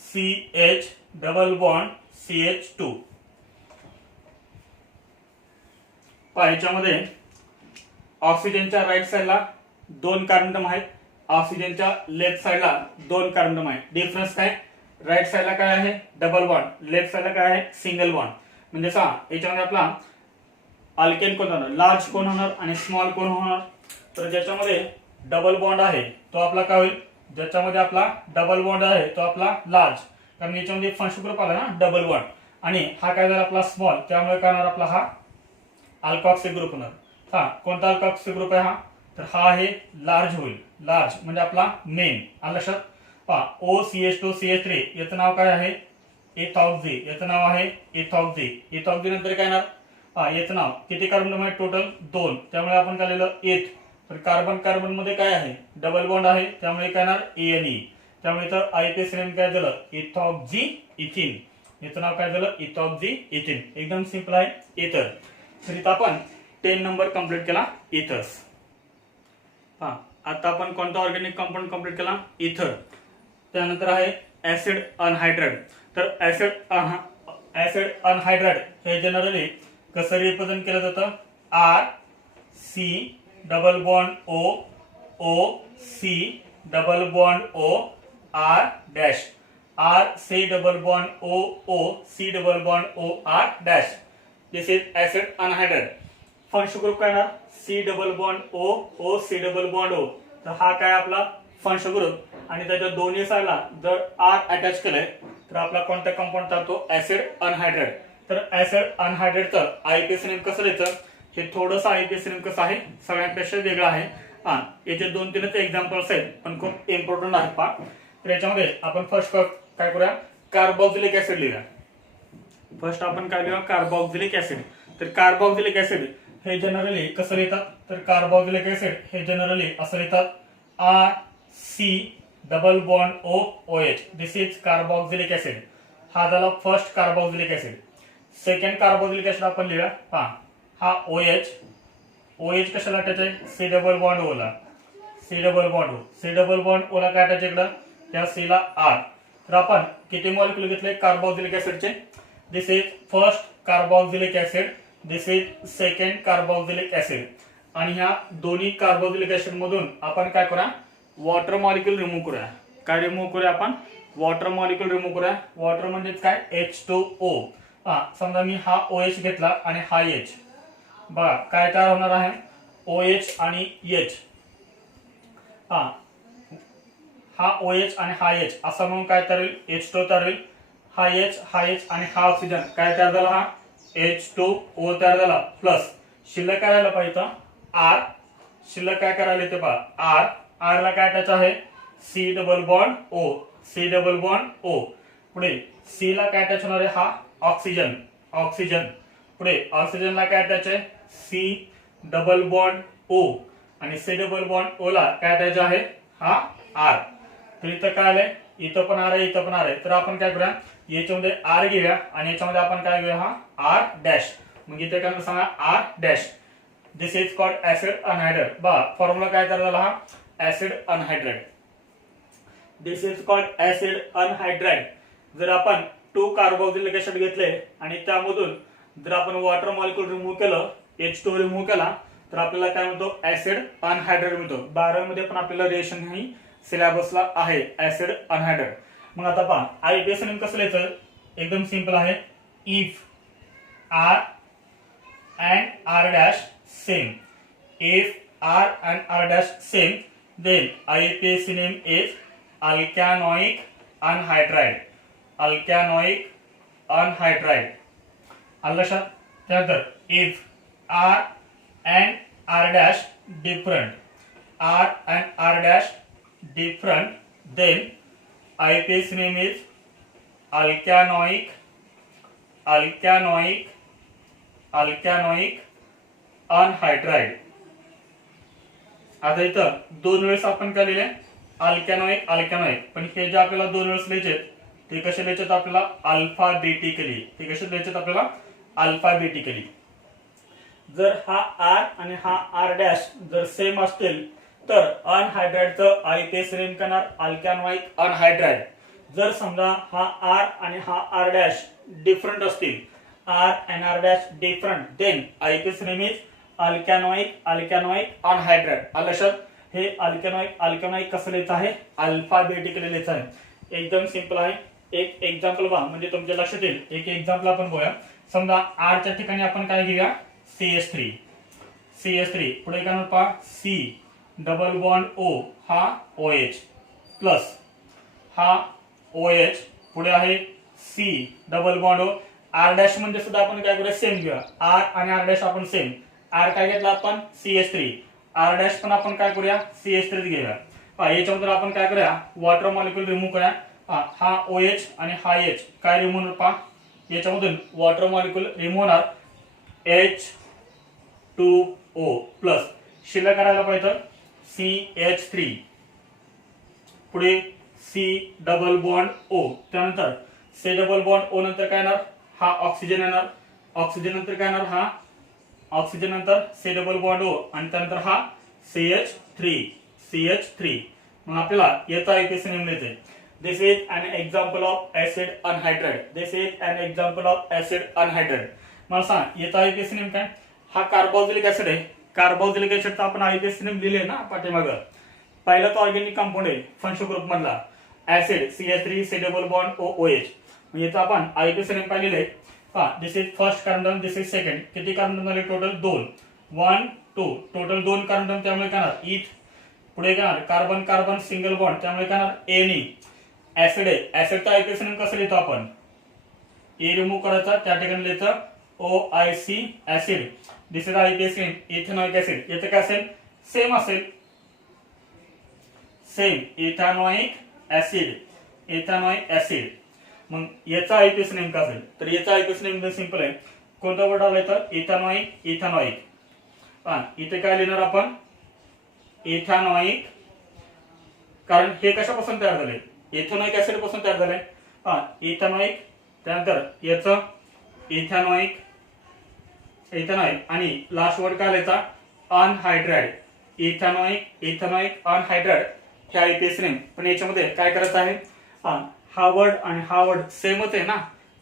CH double bond CH2. याच्यामध्ये ऑक्सिजनच्या राईट साइडला 2 कार्बन आहेत, ऑक्सिजनच्या लेफ्ट साइडला 2 कार्बन आहेत. डिफरन्स काय राईट साइडला काय आहे डबल बॉन्ड, लेफ्ट साइडला काय आहे सिंगल बॉन्ड. म्हणजे याच्यामध्ये आपला अल्केन कोण होणार लार्ज कोण होणार आणि स्मॉल कोण होणार. तर ज्याच्यामध्ये डबल बॉन्ड आहे तो आपला काय होईल, ज्याच्यामध्ये आपला डबल बॉन्ड आहे तो आपला लार्ज, कारण याच्यामध्ये फंक्शन ग्रुप आला ना डबल बॉन्ड, आणि हा काय झाला आपला स्मॉल, त्यामुळे काय होणार आपला हा अल्कॉक्सिल ग्रुप होणार. कोणता अल्कॉक्सिल ग्रुप आहे हा, तर हा आहे लार्ज होईल. लार्ज म्हणजे आपला मेन. आलं लक्षात. OCH2CH3 याचं नाव काय आहे इथॉक्झी, याचं नाव आहे इथॉक्झी. इथॉक्झी नंतर काय येणार याचं नाव किती कार्बन आहे टोटल 2, त्यामुळे आपण काय लिहिलं एथ. तर कार्बन कार्बन मध्ये काय आहे डबल बॉन्ड आहे, त्यामुळे काय येणार ANE. त्यामुळे इथं IUPAC नेम काय झालं इथॉक्झी इथिन. याचं नाव काय झालं इथॉक्झी इथिन. एकदम सिंपल आहे इथर. तर इथं आपण 10 नंबर कंप्लीट केला इथर्स. आता आपण कोणता ऑर्गॅनिक कंपाऊंड कंप्लीट केला इथर. त्यानंतर आहे ऍसिड अनहायड्रेट. तर ऍसिड अनहायड्रेट हे जनरली कसं रिप्रेझेंट केलं जातं RC double bond O C double bond O R dash RC double bond O C double bond O R dash. This is acid anhydride. Function group काय ना C double bond O C double bond O. तर हा काय आपला function group, आणि त्याच्या दोन्ही साईडला जर R अटॅच केलंय तर आपला कोणता कंपाऊंड चालतो ऍसिड अनहायड्रेट. तर ऍसिड अनहायड्रेटचं IUPAC नेम कसं लिहायचं, हे थोडंसं IUPAC नेम कसं आहे सगळ्यांपेक्षा वेगळं आहे. याचे 2-3च एक्झाम्पल्स आहेत पण खूप इम्पॉर्टंट आहे पहा. तर याच्यामध्ये आपण फर्स्ट काय करूया कार्बोक्सिलिक ऍसिड लिहूया. फर्स्ट आपण काय लिहूया कार्बोक्सिलिक ऍसिड. तर कार्बोक्सिलिक ऍसिड हे जनरली कसं लिहितात, तर कार्बोक्सिलिक ऍसिड हे जनरली असं लिहितात RC double bond OH. This is carboxylic acid. हा झाला first carboxylic acid. Second carboxylic acid आपण लिहूया. हा OH कशाला अटॅच आहे C डबल बॉन्ड O ला. C double bond O. C double bond O ला काय अटॅच इकडं त्या C ला R. तर आपण किती मॉलिक्यूल घेतले कार्बोक्सिलिक ऍसिडचे. This is first carboxylic acid, this is second carboxylic acid. आणि ह्या दोन्ही कार्बोक्सिलिक ऍसिड मधून आपण काय करूया वॉटर मॉलिक्यूल रिमूव्ह करूया. काय रिमूव्ह करूया आपण वॉटर मॉलिक्यूल रिमूव्ह करूया. वॉटर म्हणजे काय H2O. समजा मी हा OH घेतला आणि हा H. बघा काय तयार होणार आहे OH आणि H. हा OH आणि हा H असं म्हणून काय तयार होईल H2 तयार होईल. हा H आणि हा ऑक्सिजन काय तयार झाला हा H2O तयार झाला. प्लस शिल्लक काय राहिलं पाहिजे R शिल्लक काय करायला येते पहा आर, आर ला काय अटॅच आहे C double bond O, C double bond O. पुढे सी ला काय अटॅच होणार आहे हा ऑक्सिजन, ऑक्सिजन. पुढे ऑक्सिजन ला काय अटॅच आहे सी डबल बॉन्ड ओ आणि सी डबल बॉन्ड ओ ला काय अटॅच आहे हा आर. तर इथं काय आलंय इथं पण आर आहे इथं पण आर आहे. तर आपण काय करूया याच्यामध्ये आर घेऊया आणि याच्यामध्ये आपण काय घेऊया हा आर डॅश. मग इथे काय सांगा R dash. This is called acid anhydride. बा फॉर्म्युला काय तयार झाला हा acid anhydride. This is called acid anhydride. जर आपण 2 कार्बोक्सिलिक ऍसिड घेतले आणि त्यामधून जर आपण वॉटर मॉलिक्यूल रिमूव्ह केलं, H2 रिमूव्ह केला, तर आपल्याला काय म्हणतो ऍसिड अनहायड्रेट मिळतो. 12 मध्ये पण आपल्याला रिएक्शन ही सिलेबसला आहे ऍसिड अनहायड्रेट. मग आता पहा आयपीएस नेम कसं लिहायचं एकदम सिंपल आहे. If R and R dash same, if R and R dash same, then IUPAC name is alkanoic anhydride, alkanoic anhydride. आलं लक्षात. त्यानंतर if R and R dash different, R and R dash different, then IUPAC name is alkanoic, alkanoic, alkanoic anhydride. आता इथं 2 वेळेस आपण काय लिहिले अल्कॅनोइक अल्कॅनोइक, पण हे जे आपल्याला 2 वेळेस लिहायचे ते कसे लिहायचे आपल्याला अल्फाबेटिकली. ते कसे लिहायचे आपल्याला अल्फाबेटिकली. जर हा आर आणि हा आर डॅश जर सेम असतील तर अनहायड्राइडचं आयपीएस नेम करणार अल्कॅनोइक अनहायड्राइड. जर समजा हा आर आणि हा आर डॅश डिफरंट असतील, R and R dash different, then IPS name is alkanoic alkanoic anhydride. आलं लक्षात. हे अल्कॅनोइक अल्कॅनोइक कसं लिहायचं आहे अल्फाबेटिकली लिहायचं आहे. एकदम सिंपल आहे. एक एक्झाम्पल पहा म्हणजे तुमच्या लक्षात येईल. एक एक्झाम्पल आपण बघूया. समजा आर च्या ठिकाणी आपण काय घेऊया CH3, CH3. पुढे काय पहा सी डबल बॉन्ड ओ हा OH प्लस हा OH. पुढे आहे C double bond O. R dash म्हणजे सुद्धा आपण काय करूया सेम घेऊया. आर आणि आर डॅश आपण सेम. आर काय घेतला आपण CH3, आर डॅश पण आपण काय करूया CH3 घेऊया. याच्यामधून आपण काय करूया वॉटर मॉलिक्यूल रिमूव्ह करूया. हा OH आणि हा H काय रिमूव्ह पहा याच्यामधून वॉटर मॉलिक्यूल रिमूव्ह होणार H2O प्लस शिल्लक करायला पाहिजे CH3. पुढे C डबल बॉन्ड O. त्यानंतर C डबल बॉन्ड O नंतर काय येणार हा ऑक्सिजन येणार. ऑक्सिजन नंतर काय येणार हा ऑक्सिजन नंतर C डबल बॉन्ड O आणि त्यानंतर हा CH3, CH3. मग आपल्याला याचा आयपीएस नेम लिहायचे. This is an example of acid anhydride. This is an example of acid anhydride. मला सांग याचा आयपीएस नेम काय. हा कार्बोक्सिलिक ऍसिड आहे. कार्बोक्सिलिक ऍसिडचा आपण आयपीएस नेम लिहिले ना पाठीमागं. पहिला तो ऑर्गॅनिक कंपाऊंड आहे फंक्शन ग्रुप मधला acid CH3 C double bond OH. मग याचा आपण आयपीएस नेम काय लिहिले this is first carbon, this is second. किती कार्बन झाले टोटल 2, 1 2. टोटल 2 कार्बन त्यामुळे काय होणार इथ. पुढे काय कार्बन कार्बन सिंगल बॉन्ड त्यामुळे काय होणार एनी. ऍसिड आहे. ऍसिडचा आयपीएस नेम कसं लिहितो आपण ए रिमूव्ह करायचा त्या ठिकाणी लिहायचं OIC acid. This is IPS name ethanoic acid. याचं काय असेल सेम असेल same ethanoic acid, ethanoic acid. मग याचा आयपीएस नेम काय असेल तर याचा आयपीएस नेम सिंपल आहे. कोणता वर्ड आलाय तर इथेनॉइक इथेनॉइक. इथे काय लिहिणार आपण इथेनॉइक. कारण हे कशापासून तयार झाले इथेनॉइक ऍसिड पासून तयार झाले. इथेनॉइक. त्यानंतर याचं इथेनॉइक इथेनॉइक आणि लास्ट वर्ड काय लिहायचा अनहायड्राइड. इथेनॉइक इथेनॉइक अनहायड्राइड हे आयपीएस नेम. पण याच्यामध्ये काय करायचं आहे हा वर्ड आणि हा वर्ड सेमच आहे ना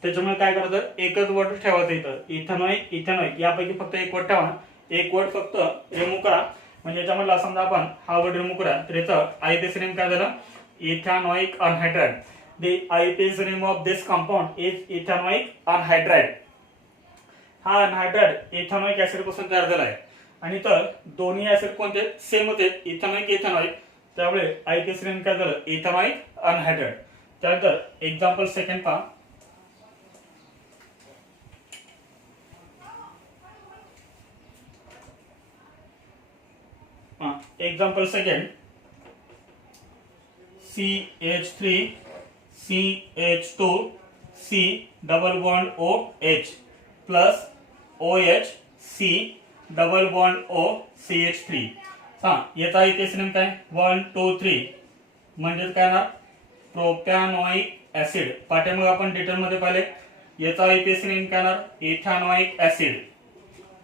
त्याच्यामुळे काय करायचं एकच वर्ड ठेवायचं इथं इथेनॉइक इथेनॉइक. यापैकी फक्त एक वर्ड ठेवा. एक वर्ड फक्त रिमूव्ह करा. म्हणजे याच्यामध्ये समजा आपण हा वर्ड रिमूव्ह करा तर याचं आयपीएस नेम काय झालं ethanoic anhydride. The IPS name of this compound is ethanoic anhydride. हा अनहायड्राइड इथेनॉइक ऍसिड पासून तयार झाला आहे आणि तर दोन्ही ऍसिड कोणते सेम होते इथेनॉइक इथेनॉइक. त्यामुळे आयपीएस नेम काय झालं इथेनॉइक अनहायड्राइड. त्यानंतर एक्झाम्पल सेकंड पहा. Example second, CH3 CH2 C double bond OH plus OH C double bond O CH3. याचा इथेच नेम काय 1 2 3 म्हणजे काय ना प्रोपॅनॉइक ऍसिड. पाठीमागे आपण डिटेल मध्ये पाहिले. याचा आयपीएस नेम काय ना इथॅनॉइक ऍसिड.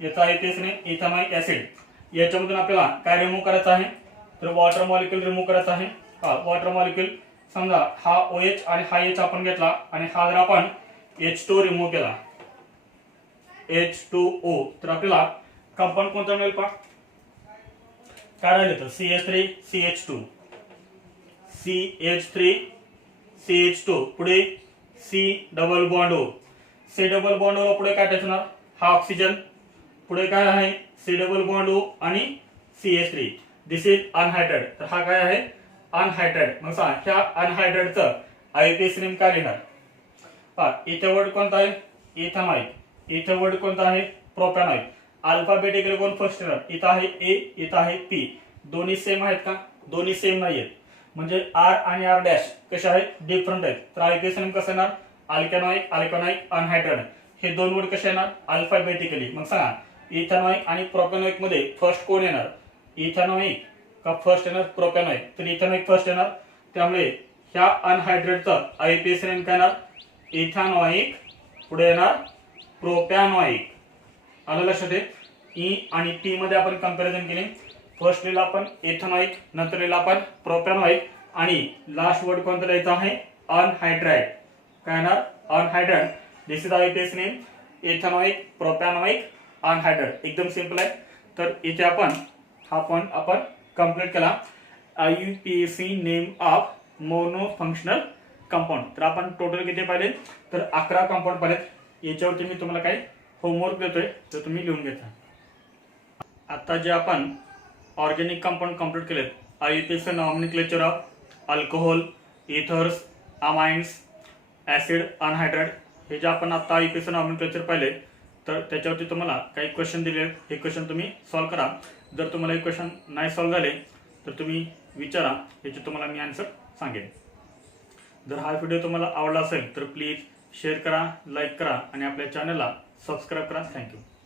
याचा आयपीएस नेम इथॅनॉइक ऍसिड. याच्यामधून आपल्याला काय रिमूव्ह करायचं आहे तर वॉटर मॉलिक्यूल रिमूव्ह करायचा आहे. वॉटर मॉलिक्यूल समजा हा OH आणि हा H आपण घेतला आणि हा जर आपण H2 रिमूव्ह केला H2O तर आपल्याला कंपाऊंड कोणता मिळेल पहा. काय राहिले तर CH3 CH2 CH3 CH2 पुढे C double bond O. C double bond O पुढे काय टाकणार हा ऑक्सिजन. पुढे काय आहे C डबल बॉन्ड O आणि CH3. This is anhydrated. तर हा काय आहे अनहायड्रेटेड. मग सांगा ह्या अनहायड्रेटेडचं आयपीएस नेम काय लिहिणार. पहा इथे वर्ड कोणता आहे इथेनॉइक. इथे वर्ड कोणता आहे प्रोपॅनॉइक. अल्फाबेटिकली कोण फर्स्ट येणार. इथं आहे A इथं आहे P. दोन्ही सेम आहेत का दोन्ही सेम नाहीयेत. म्हणजे R आणि R डॅश कसे आहेत डिफरंट आहेत. तर आयपीएस नेम कसं येणार अल्कॅनॉइक अल्कॅनॉइक अनहायड्रेटेड. हे दोन वर्ड कसे येणार अल्फाबेटिकली. मग सांगा इथेनॉइक आणि प्रोपॅनॉइक मध्ये फर्स्ट कोण येणार इथेनॉइक का फर्स्ट येणार प्रोपॅनॉइक. तर इथेनॉइक फर्स्ट येणार. त्यामुळे ह्या अनहायड्रेटचा आयपीएस नेम काय येणार इथेनॉइक. पुढे येणार प्रोपॅनॉइक. आलं लक्षात आहे. ई आणि टी मध्ये आपण कंपॅरिझन केले. फर्स्ट लिहिला आपण इथेनॉइक नंतर लिहिला आपण प्रोपॅनॉइक आणि लास्ट वर्ड कोणता लिहायचा आहे अनहायड्रेट. काय येणार अनहायड्रेट. This is IPS name ethanoic प्रोपॅनॉइक अनहायड्रेट. एकदम सिंपल आहे. तर इथे आपण हा पॉइंट आपण कंप्लीट केला. IUPAC name of mono functional compound. तर आपण टोटल किती पाहिले तर 11 कंपाऊंड पाहिलेत. याच्यावरती मी तुम्हाला काही होमवर्क देतोय तर तुम्ही लिहून घेता. आता जे आपण ऑर्गॅनिक कंपाऊंड कंप्लीट केलेत IUPAC nomenclature of alcohol ethers amines acid anhydride हे जे आपण आता आयपीएसी नॉमेनक्लेचर पाहिले तर त्याच्यावरती तुम्हाला काही क्वेश्चन दिले. हे क्वेश्चन तुम्ही सॉल्व्ह करा. जर तुम्हाला हे क्वेश्चन नाही सॉल्व्ह झाले तर तुम्ही विचारा. याचे तुम्हाला मी आन्सर सांगेन. जर हा व्हिडिओ तुम्हाला आवडला असेल तर प्लीज शेअर करा लाईक करा आणि आपल्या चॅनलला सबस्क्राईब करा. थँक्यू.